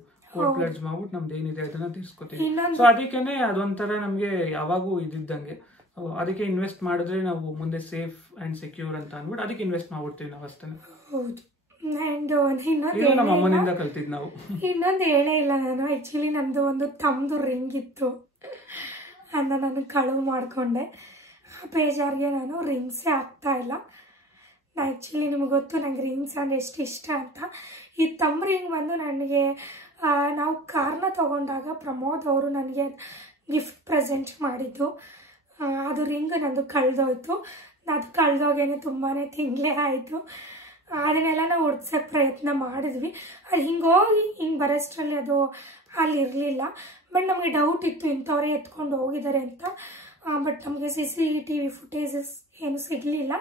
ಪ್ಲಡ್ಜ್ ಮಾಡ್ಬಿಟ್ಟು ನಮ್ದು ಏನಿದೆ ಅದನ್ನ ತೀರ್ಸ್ಕೊತೀವಿ. ಸೊ ಅದಕ್ಕೇನೆ ಅದೊಂಥರ ನಮ್ಗೆ ಯಾವಾಗೂ ಇದ್ದಿದ್ದಂಗೆ. ಅದಕ್ಕೆ ಇನ್ವೆಸ್ಟ್ ಮಾಡಿದ್ರೆ ನಾವು ಮುಂದೆ ಸೇಫ್ ಅಂಡ್ ಸೆಕ್ಯೂರ್ ಅಂತ ಅಂದ್ಬಿಟ್ಟು ಅದಕ್ಕೆ ಇನ್ವೆಸ್ಟ್ ಮಾಡ್ಬಿಡ್ತೀವಿ ನಾವು ಅಷ್ಟೇ. ನಮ್ಮ ಅಮ್ಮನಿಂದ ಕಲ್ತಿದ್ ನಾವು. ಇನ್ನೊಂದು ಹೇಳೇ ಇಲ್ಲ ನಾನು. ಆಕ್ಚುಲಿ ನಂದು ಒಂದು ತಮ್ಮದು ರಿಂಗ್ ಇತ್ತು, ಅದನ್ನ ನಾನು ಕಳುವು ಮಾಡಿಕೊಂಡೆ. ಆ ಬೇಜಾರಿಗೆ ನಾನು ರಿಂಗ್ಸೇ ಆಗ್ತಾ ಇಲ್ಲ. ಆ್ಯಕ್ಚುಲಿ ನಿಮ್ಗೆ ಗೊತ್ತು ನಂಗೆ ರಿಂಗ್ಸ್ ಅಂದರೆ ಎಷ್ಟು ಇಷ್ಟ ಅಂತ. ಈ ತಮ್ಮ ರಿಂಗ್ ಬಂದು ನನಗೆ ನಾವು ಕಾರ್ನ ತೊಗೊಂಡಾಗ ಪ್ರಮೋದ್ ಅವರು ನನಗೆ ಗಿಫ್ಟ್ ಪ್ರೆಸೆಂಟ್ ಮಾಡಿದ್ದು. ಅದು ರಿಂಗ್ ನಂದು ಕಳೆದೋಯ್ತು. ಅದು ಕಳೆದೋಗೇನೆ ತುಂಬಾ ತಿಂಗಳೇ ಆಯಿತು. ಅದನ್ನೆಲ್ಲ ನಾವು ಹುಡ್ಸೋಕ್ಕೆ ಪ್ರಯತ್ನ ಮಾಡಿದ್ವಿ. ಅದು ಹಿಂಗೋಗಿ ಹಿಂಗೆ ಬರೋಷ್ಟರಲ್ಲಿ ಅದು ಅಲ್ಲಿರಲಿಲ್ಲ. ಬಟ್ ನಮಗೆ ಡೌಟ್ ಇತ್ತು ಇಂಥವ್ರೆ ಎತ್ಕೊಂಡು ಹೋಗಿದ್ದಾರೆ ಅಂತ. ಬಟ್ ನಮಗೆ CCTV ಫುಟೇಜಸ್ ಏನು ಸಿಗಲಿಲ್ಲ.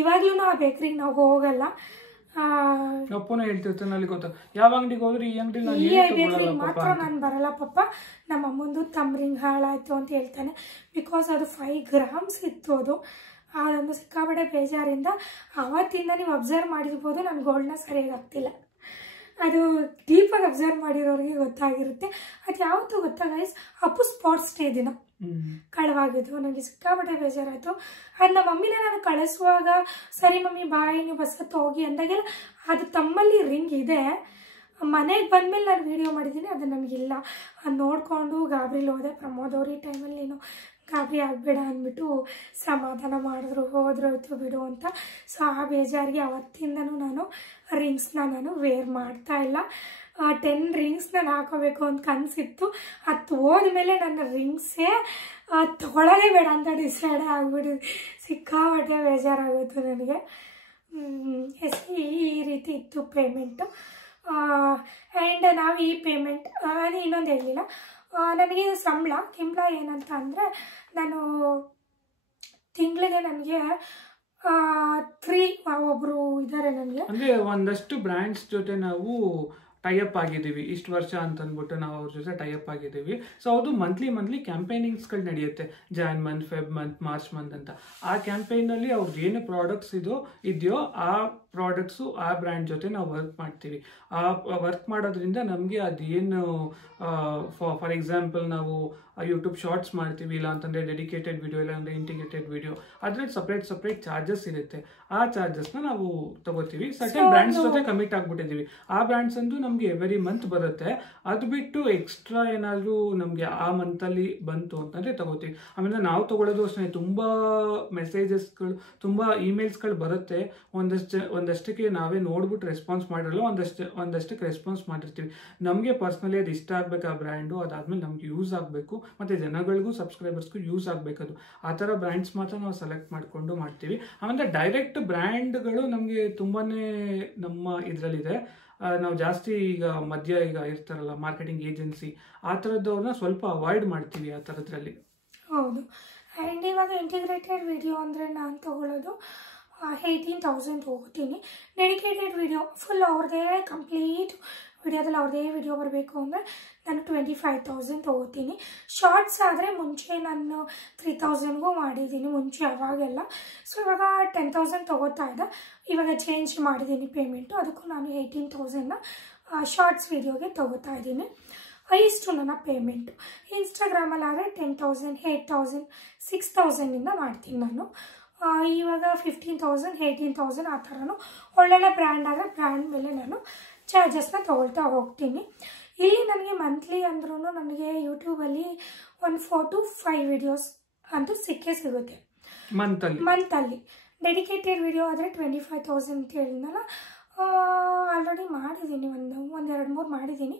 ಇವಾಗ್ಲೂ ಆ ಬೇಕ್ರಿಗೆ ನಾವು ಹೋಗಲ್ಲ. ಅಪ್ಪನೇ ಹೇಳ್ತಿರ್ತಾನೆ ಅಲ್ಲಿ ಗೊತ್ತಾ ಯಾವ ಅಂಗಡಿಗೆ ಹೋದ್ರೆ ಈ ಬೇಕ್ರಿಗೆ ಮಾತ್ರ ನಾನು ಬರಲ್ಲ ಪಾಪ. ನಮ್ಮ ಅಮ್ಮಂದು ತಮ್ಮ ರಿಂಗ್ ಹಾಳಾಯಿತು ಅಂತ ಹೇಳ್ತಾನೆ. ಬಿಕಾಸ್ ಅದು 5 grams ಇತ್ತು. ಅದೊಂದು ಸಿಕ್ಕಾಬಡೆ ಬೇಜಾರಿಂದ ಆವತ್ತಿಂದ ನೀವು ಅಬ್ಸರ್ವ್ ಮಾಡಿರ್ಬೋದು ನಾನು ಗೋಲ್ಡ್ನ ಸರಿಯಾಗಿ ಆಗ್ತಿಲ್ಲ. ಅದು ಡೀಪಾಗಿ ಅಬ್ಸರ್ವ್ ಮಾಡಿರೋರಿಗೆ ಗೊತ್ತಾಗಿರುತ್ತೆ. ಅದು ಯಾವತ್ತೂ ಗೊತ್ತಾ ಗೈಸ್, ಅಪ್ಪು ಸ್ಪೋರ್ಟ್ಸ್ ಡೇ ದಿನ ಕಳವಾಗಿದ್ದು ನನಗೆ ಸಿಕ್ಕಾಬಟ್ಟೆ ಬೇಜಾರಾಯಿತು. ಅದು ನಮ್ಮ ಮಮ್ಮಿನ ನಾನು ಕಳಿಸುವಾಗ ಸರಿ ಮಮ್ಮಿ ಬಾಯ್ ನೀವು ಬಸ್ ಹತ್ತು ಹೋಗಿ ಅಂದಾಗೆಲ್ಲ ಅದು ತಮ್ಮಲ್ಲಿ ರಿಂಗ್ ಇದೆ. ಮನೆಗೆ ಬಂದಮೇಲೆ ನಾನು ವೀಡಿಯೋ ಮಾಡಿದ್ದೀನಿ, ಅದು ನನಗಿಲ್ಲ. ಅದು ನೋಡಿಕೊಂಡು ಗಾಬರಿಲಿ ಹೋದೆ. ಪ್ರಮೋದ್ ಅವ್ರು ಈ ಟೈಮಲ್ಲಿ ನೀನು ಗಾಬರಿ ಆಗಬೇಡ ಅಂದ್ಬಿಟ್ಟು ಸಮಾಧಾನ ಮಾಡಿದ್ರು, ಹೋದ್ರೋಯ್ತು ಬಿಡು ಅಂತ. ಸೊ ಆ ಬೇಜಾರಿಗೆ ಅವತ್ತಿಂದನೂ ನಾನು ರಿಂಗ್ಸ್ನ ನಾನು ವೇರ್ ಮಾಡ್ತಾ ಇಲ್ಲ. 10 ರಿಂಗ್ಸ್ ನಾನು ಹಾಕೋಬೇಕು ಅಂತ ಕನಸಿತ್ತು. ಅದು ಹೋದ್ಮೇಲೆ ನನ್ನ ರಿಂಗ್ಸೇ ತೊಗೊಳ್ಳೋದೇ ಬೇಡ ಅಂತ ಡಿಸೈಡ್ ಆಗಿಬಿಟ್ಟಿದೆ. ಸಿಕ್ಕಾಬಟ್ಟೆ ಬೇಜಾರಾಗೋಯ್ತು ನನಗೆ. ಈ ರೀತಿ ಇತ್ತು ಪೇಮೆಂಟು. ಆ್ಯಂಡ್ ನಾವು ಈ ಪೇಮೆಂಟ್ ಅದು ಇನ್ನೊಂದು ಹೇಳಲಿಲ್ಲ. ನನಗೆ ಸಂಬಳ ಏನಂತ ಅಂದರೆ ನಾನು ತಿಂಗಳಿಗೆ ನನಗೆ 3 ಒಬ್ಬರು ಇದ್ದಾರೆ ನನಗೆ. ಅಂದರೆ ಒಂದಷ್ಟು ಬ್ರ್ಯಾಂಡ್ಸ್ ಜೊತೆ ನಾವು ಟೈಅಪ್ ಆಗಿದ್ದೀವಿ ಇಷ್ಟು ವರ್ಷ ಅಂತ ಅಂದ್ಬಿಟ್ಟು ನಾವು ಅವ್ರ ಜೊತೆ ಟೈಅಪ್ ಆಗಿದ್ದೀವಿ. ಸೊ ಅದು ಮಂತ್ಲಿ ಕ್ಯಾಂಪೇನಿಂಗ್ಸ್ಗಳು ನಡೆಯುತ್ತೆ. Jan month, Feb month, March month ಅಂತ. ಆ ಕ್ಯಾಂಪೇನಲ್ಲಿ ಅವ್ರದ್ದು ಏನು ಪ್ರಾಡಕ್ಟ್ಸ್ ಇದೆಯೋ ಆ ಪ್ರಾಡಕ್ಟ್ಸು ಆ ಬ್ರ್ಯಾಂಡ್ ಜೊತೆ ನಾವು ವರ್ಕ್ ಮಾಡ್ತೀವಿ. ಆ ವರ್ಕ್ ಮಾಡೋದ್ರಿಂದ ನಮಗೆ ಅದೇನು ಫಾರ್ ಎಕ್ಸಾಂಪಲ್ ನಾವು ಯೂಟ್ಯೂಬ್ ಶಾರ್ಟ್ಸ್ ಮಾಡ್ತೀವಿ, ಇಲ್ಲ ಅಂತಂದರೆ ಡೆಡಿಕೇಟೆಡ್ ವಿಡಿಯೋ, ಇಲ್ಲ ಅಂದರೆ ಇಂಟಿಗ್ರೇಟೆಡ್ ವಿಡಿಯೋ, ಅದ್ರಲ್ಲಿ ಸಪ್ರೇಟ್ ಚಾರ್ಜಸ್ ಇರುತ್ತೆ. ಆ ಚಾರ್ಜಸ್ನ ನಾವು ತಗೋತೀವಿ. ಸರ್ಟನ್ ಬ್ರ್ಯಾಂಡ್ಸ್ ಜೊತೆ ಕಮಿಟ್ ಆಗ್ಬಿಟ್ಟಿದ್ದೀವಿ. ಆ ಬ್ರ್ಯಾಂಡ್ಸ್ ಅಂದು ನಮಗೆ ಎವ್ರಿ ಮಂತ್ ಬರುತ್ತೆ. ಅದು ಬಿಟ್ಟು ಎಕ್ಸ್ಟ್ರಾ ಏನಾದರೂ ನಮಗೆ ಆ ಮಂತಲ್ಲಿ ಬಂತು ಅಂತಂದರೆ ತಗೋತೀವಿ. ಆಮೇಲೆ ನಾವು ತಗೊಳ್ಳೋದು ಅಷ್ಟೇ, ತುಂಬ ಮೆಸೇಜಸ್ಗಳು, ತುಂಬ ಇಮೇಲ್ಸ್ಗಳು ಬರುತ್ತೆ. ಒಂದಷ್ಟಕ್ಕೆ ನಾವೇ ನೋಡ್ಬಿಟ್ಟು ರೆಸ್ಪಾನ್ಸ್ ಮಾಡಿರಲ್ಲ, ಒಂದಷ್ಟಕ್ಕೆ ರೆಸ್ಪಾನ್ಸ್ ಮಾಡಿರ್ತೀವಿ. ನಮಗೆ ಪರ್ಸ್ನಲಿ ಅದು ಇಷ್ಟ ಆಗಬೇಕು ಆ ಬ್ರ್ಯಾಂಡು, ಅದಾದಮೇಲೆ ನಮ್ಗೆ ಯೂಸ್ ಆಗಬೇಕು, ಮತ್ತು ಜನಗಳಿಗೂ ಸಬ್ಸ್ಕ್ರೈಬರ್ಸ್ಗೂ ಯೂಸ್ ಆಗಬೇಕದು. ಆ ಥರ ಬ್ರ್ಯಾಂಡ್ಸ್ ಮಾತ್ರ ನಾವು ಸೆಲೆಕ್ಟ್ ಮಾಡಿಕೊಂಡು ಮಾಡ್ತೀವಿ. ಆಮೇಲೆ ಡೈರೆಕ್ಟ್ ಬ್ರ್ಯಾಂಡ್ಗಳು ನಮಗೆ ತುಂಬಾ ನಮ್ಮ ಇದರಲ್ಲಿದೆ. ನಾವು ಜಾಸ್ತಿ ಈಗ ಇರ್ತಾರಲ್ಲ ಮಾರ್ಕೆಟಿಂಗ್ ಏಜೆನ್ಸಿ, ಆ ಥರದ್ದವ್ರನ್ನ ಸ್ವಲ್ಪ ಅವಾಯ್ಡ್ ಮಾಡ್ತೀವಿ ಆ ಥರದ್ರಲ್ಲಿ. ಹೌದು. ಆ್ಯಂಡ್ ಇವಾಗ ಇಂಟಿಗ್ರೇಟೆಡ್ ವಿಡಿಯೋ ಅಂದರೆ ನಾನು ತೊಗೊಳ್ಳೋದು 18,000 ಹೋಗ್ತೀನಿ. ಡೆಡಿಕೇಟೆಡ್ ವಿಡಿಯೋ ಫುಲ್ ಅವ್ರದ್ದೇ ಕಂಪ್ಲೀಟ್ ವಿಡಿಯೋದಲ್ಲಿ ಅವ್ರದ್ದೇ ವಿಡಿಯೋ ಬರಬೇಕು ಅಂದರೆ ನಾನು 25,000 ತೊಗೋತೀನಿ. ಶಾರ್ಟ್ಸ್ ಆದರೆ ಮುಂಚೆ ನಾನು 3,000ಗೂ ಮಾಡಿದ್ದೀನಿ ಮುಂಚೆ ಅವಾಗೆಲ್ಲ. ಸೊ ಇವಾಗ 10,000 ತೊಗೋತಾ ಇದ್ದೆ. ಇವಾಗ ಚೇಂಜ್ ಮಾಡಿದ್ದೀನಿ ಪೇಮೆಂಟು. ಅದಕ್ಕೂ ನಾನು 18,000ನ ಶಾರ್ಟ್ಸ್ ವಿಡಿಯೋಗೆ ತೊಗೋತಾ ಇದ್ದೀನಿ. ಇಷ್ಟು ನನ್ನ ಪೇಮೆಂಟು. ಇನ್ಸ್ಟಾಗ್ರಾಮಲ್ಲಾದರೆ 10,000, 8,000, 6,000ಇಂದ ಮಾಡ್ತೀನಿ ನಾನು. ಇವಾಗ 15,000, 18,000 ಆ ಥರನೂ ಒಳ್ಳೊಳ್ಳೆ ಬ್ರ್ಯಾಂಡ್ ಆದರೆ ಬ್ರ್ಯಾಂಡ್ ಮೇಲೆ ನಾನು ಚಾರ್ಜಸ್ನ ತೊಗೊಳ್ತಾ ಹೋಗ್ತೀನಿ. ಇಲ್ಲಿ ನನಗೆ ಮಂತ್ಲಿ ಅಂದ್ರೂ ನನಗೆ ಯೂಟ್ಯೂಬಲ್ಲಿ 4 to 5 ವಿಡಿಯೋಸ್ ಅಂತೂ ಸಿಗುತ್ತೆ ಮಂತಲ್ಲಿ. ಡೆಡಿಕೇಟೆಡ್ ವಿಡಿಯೋ ಆದರೆ 25,000 ಅಂತ ಹೇಳಿದ್ನಲ್ಲ, ಆಲ್ರೆಡಿ ಮಾಡಿದ್ದೀನಿ. ಒಂದು 2-3 ಮಾಡಿದ್ದೀನಿ.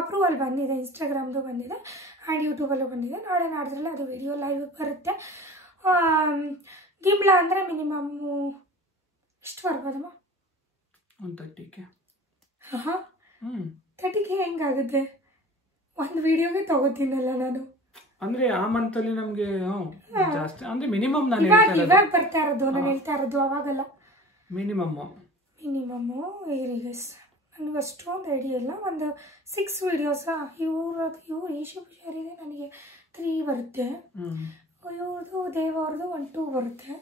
ಅಪ್ರೂವಲ್ ಬಂದಿದೆ, ಇನ್ಸ್ಟಾಗ್ರಾಮ್ದು ಬಂದಿದೆ ಆ್ಯಂಡ್ ಯೂಟ್ಯೂಬಲ್ಲೂ ಬಂದಿದೆ. ನಾಳೆ ನಾಡ್ದ್ರಲ್ಲಿ ಅದು ವಿಡಿಯೋ ಲೈವ್ ಬರುತ್ತೆ. ಗಿಂಬ್ಲಾ ಅಂದರೆ ಮಿನಿಮಮ್ಮು ಎಷ್ಟು ಬರ್ಬೋದಮ್ಮ? 30K. 30K ಹೆಂಗಾಗುತ್ತೆ? ಒಂದು ವಿಡಿಯೋಗೆ ತಗೋತೀನಲ್ಲ ನಾನು. ಅಂದ್ರೆ ಆ ಮಂತಲ್ಲಿ ನಮಗೆ ಜಾಸ್ತಿ ಅಂದ್ರೆ ಮಿನಿಮಮ್ ನಾನು ಇವಾಗ ಬರ್ತಾ ಇರೋದು, ನಾನು ಹೇಳ್ತಾ ಇರೋದು ಅವಾಗಲ್ಲ. ಮಿನಿಮಮ್ಮು ನನಗೆ ಅಷ್ಟೊಂದು ಐಡಿಯಾ ಇಲ್ಲ. ಒಂದು 6 ವಿಡಿಯೋಸಾ ಇವ್ರು ಈಶಿ ಪೂಜಾರಿದೆ ನನಗೆ 3 ಬರುತ್ತೆ. ಇವ್ರದ್ದು ದೇವವ್ರದ್ದು 1, 2 ಬರುತ್ತೆ.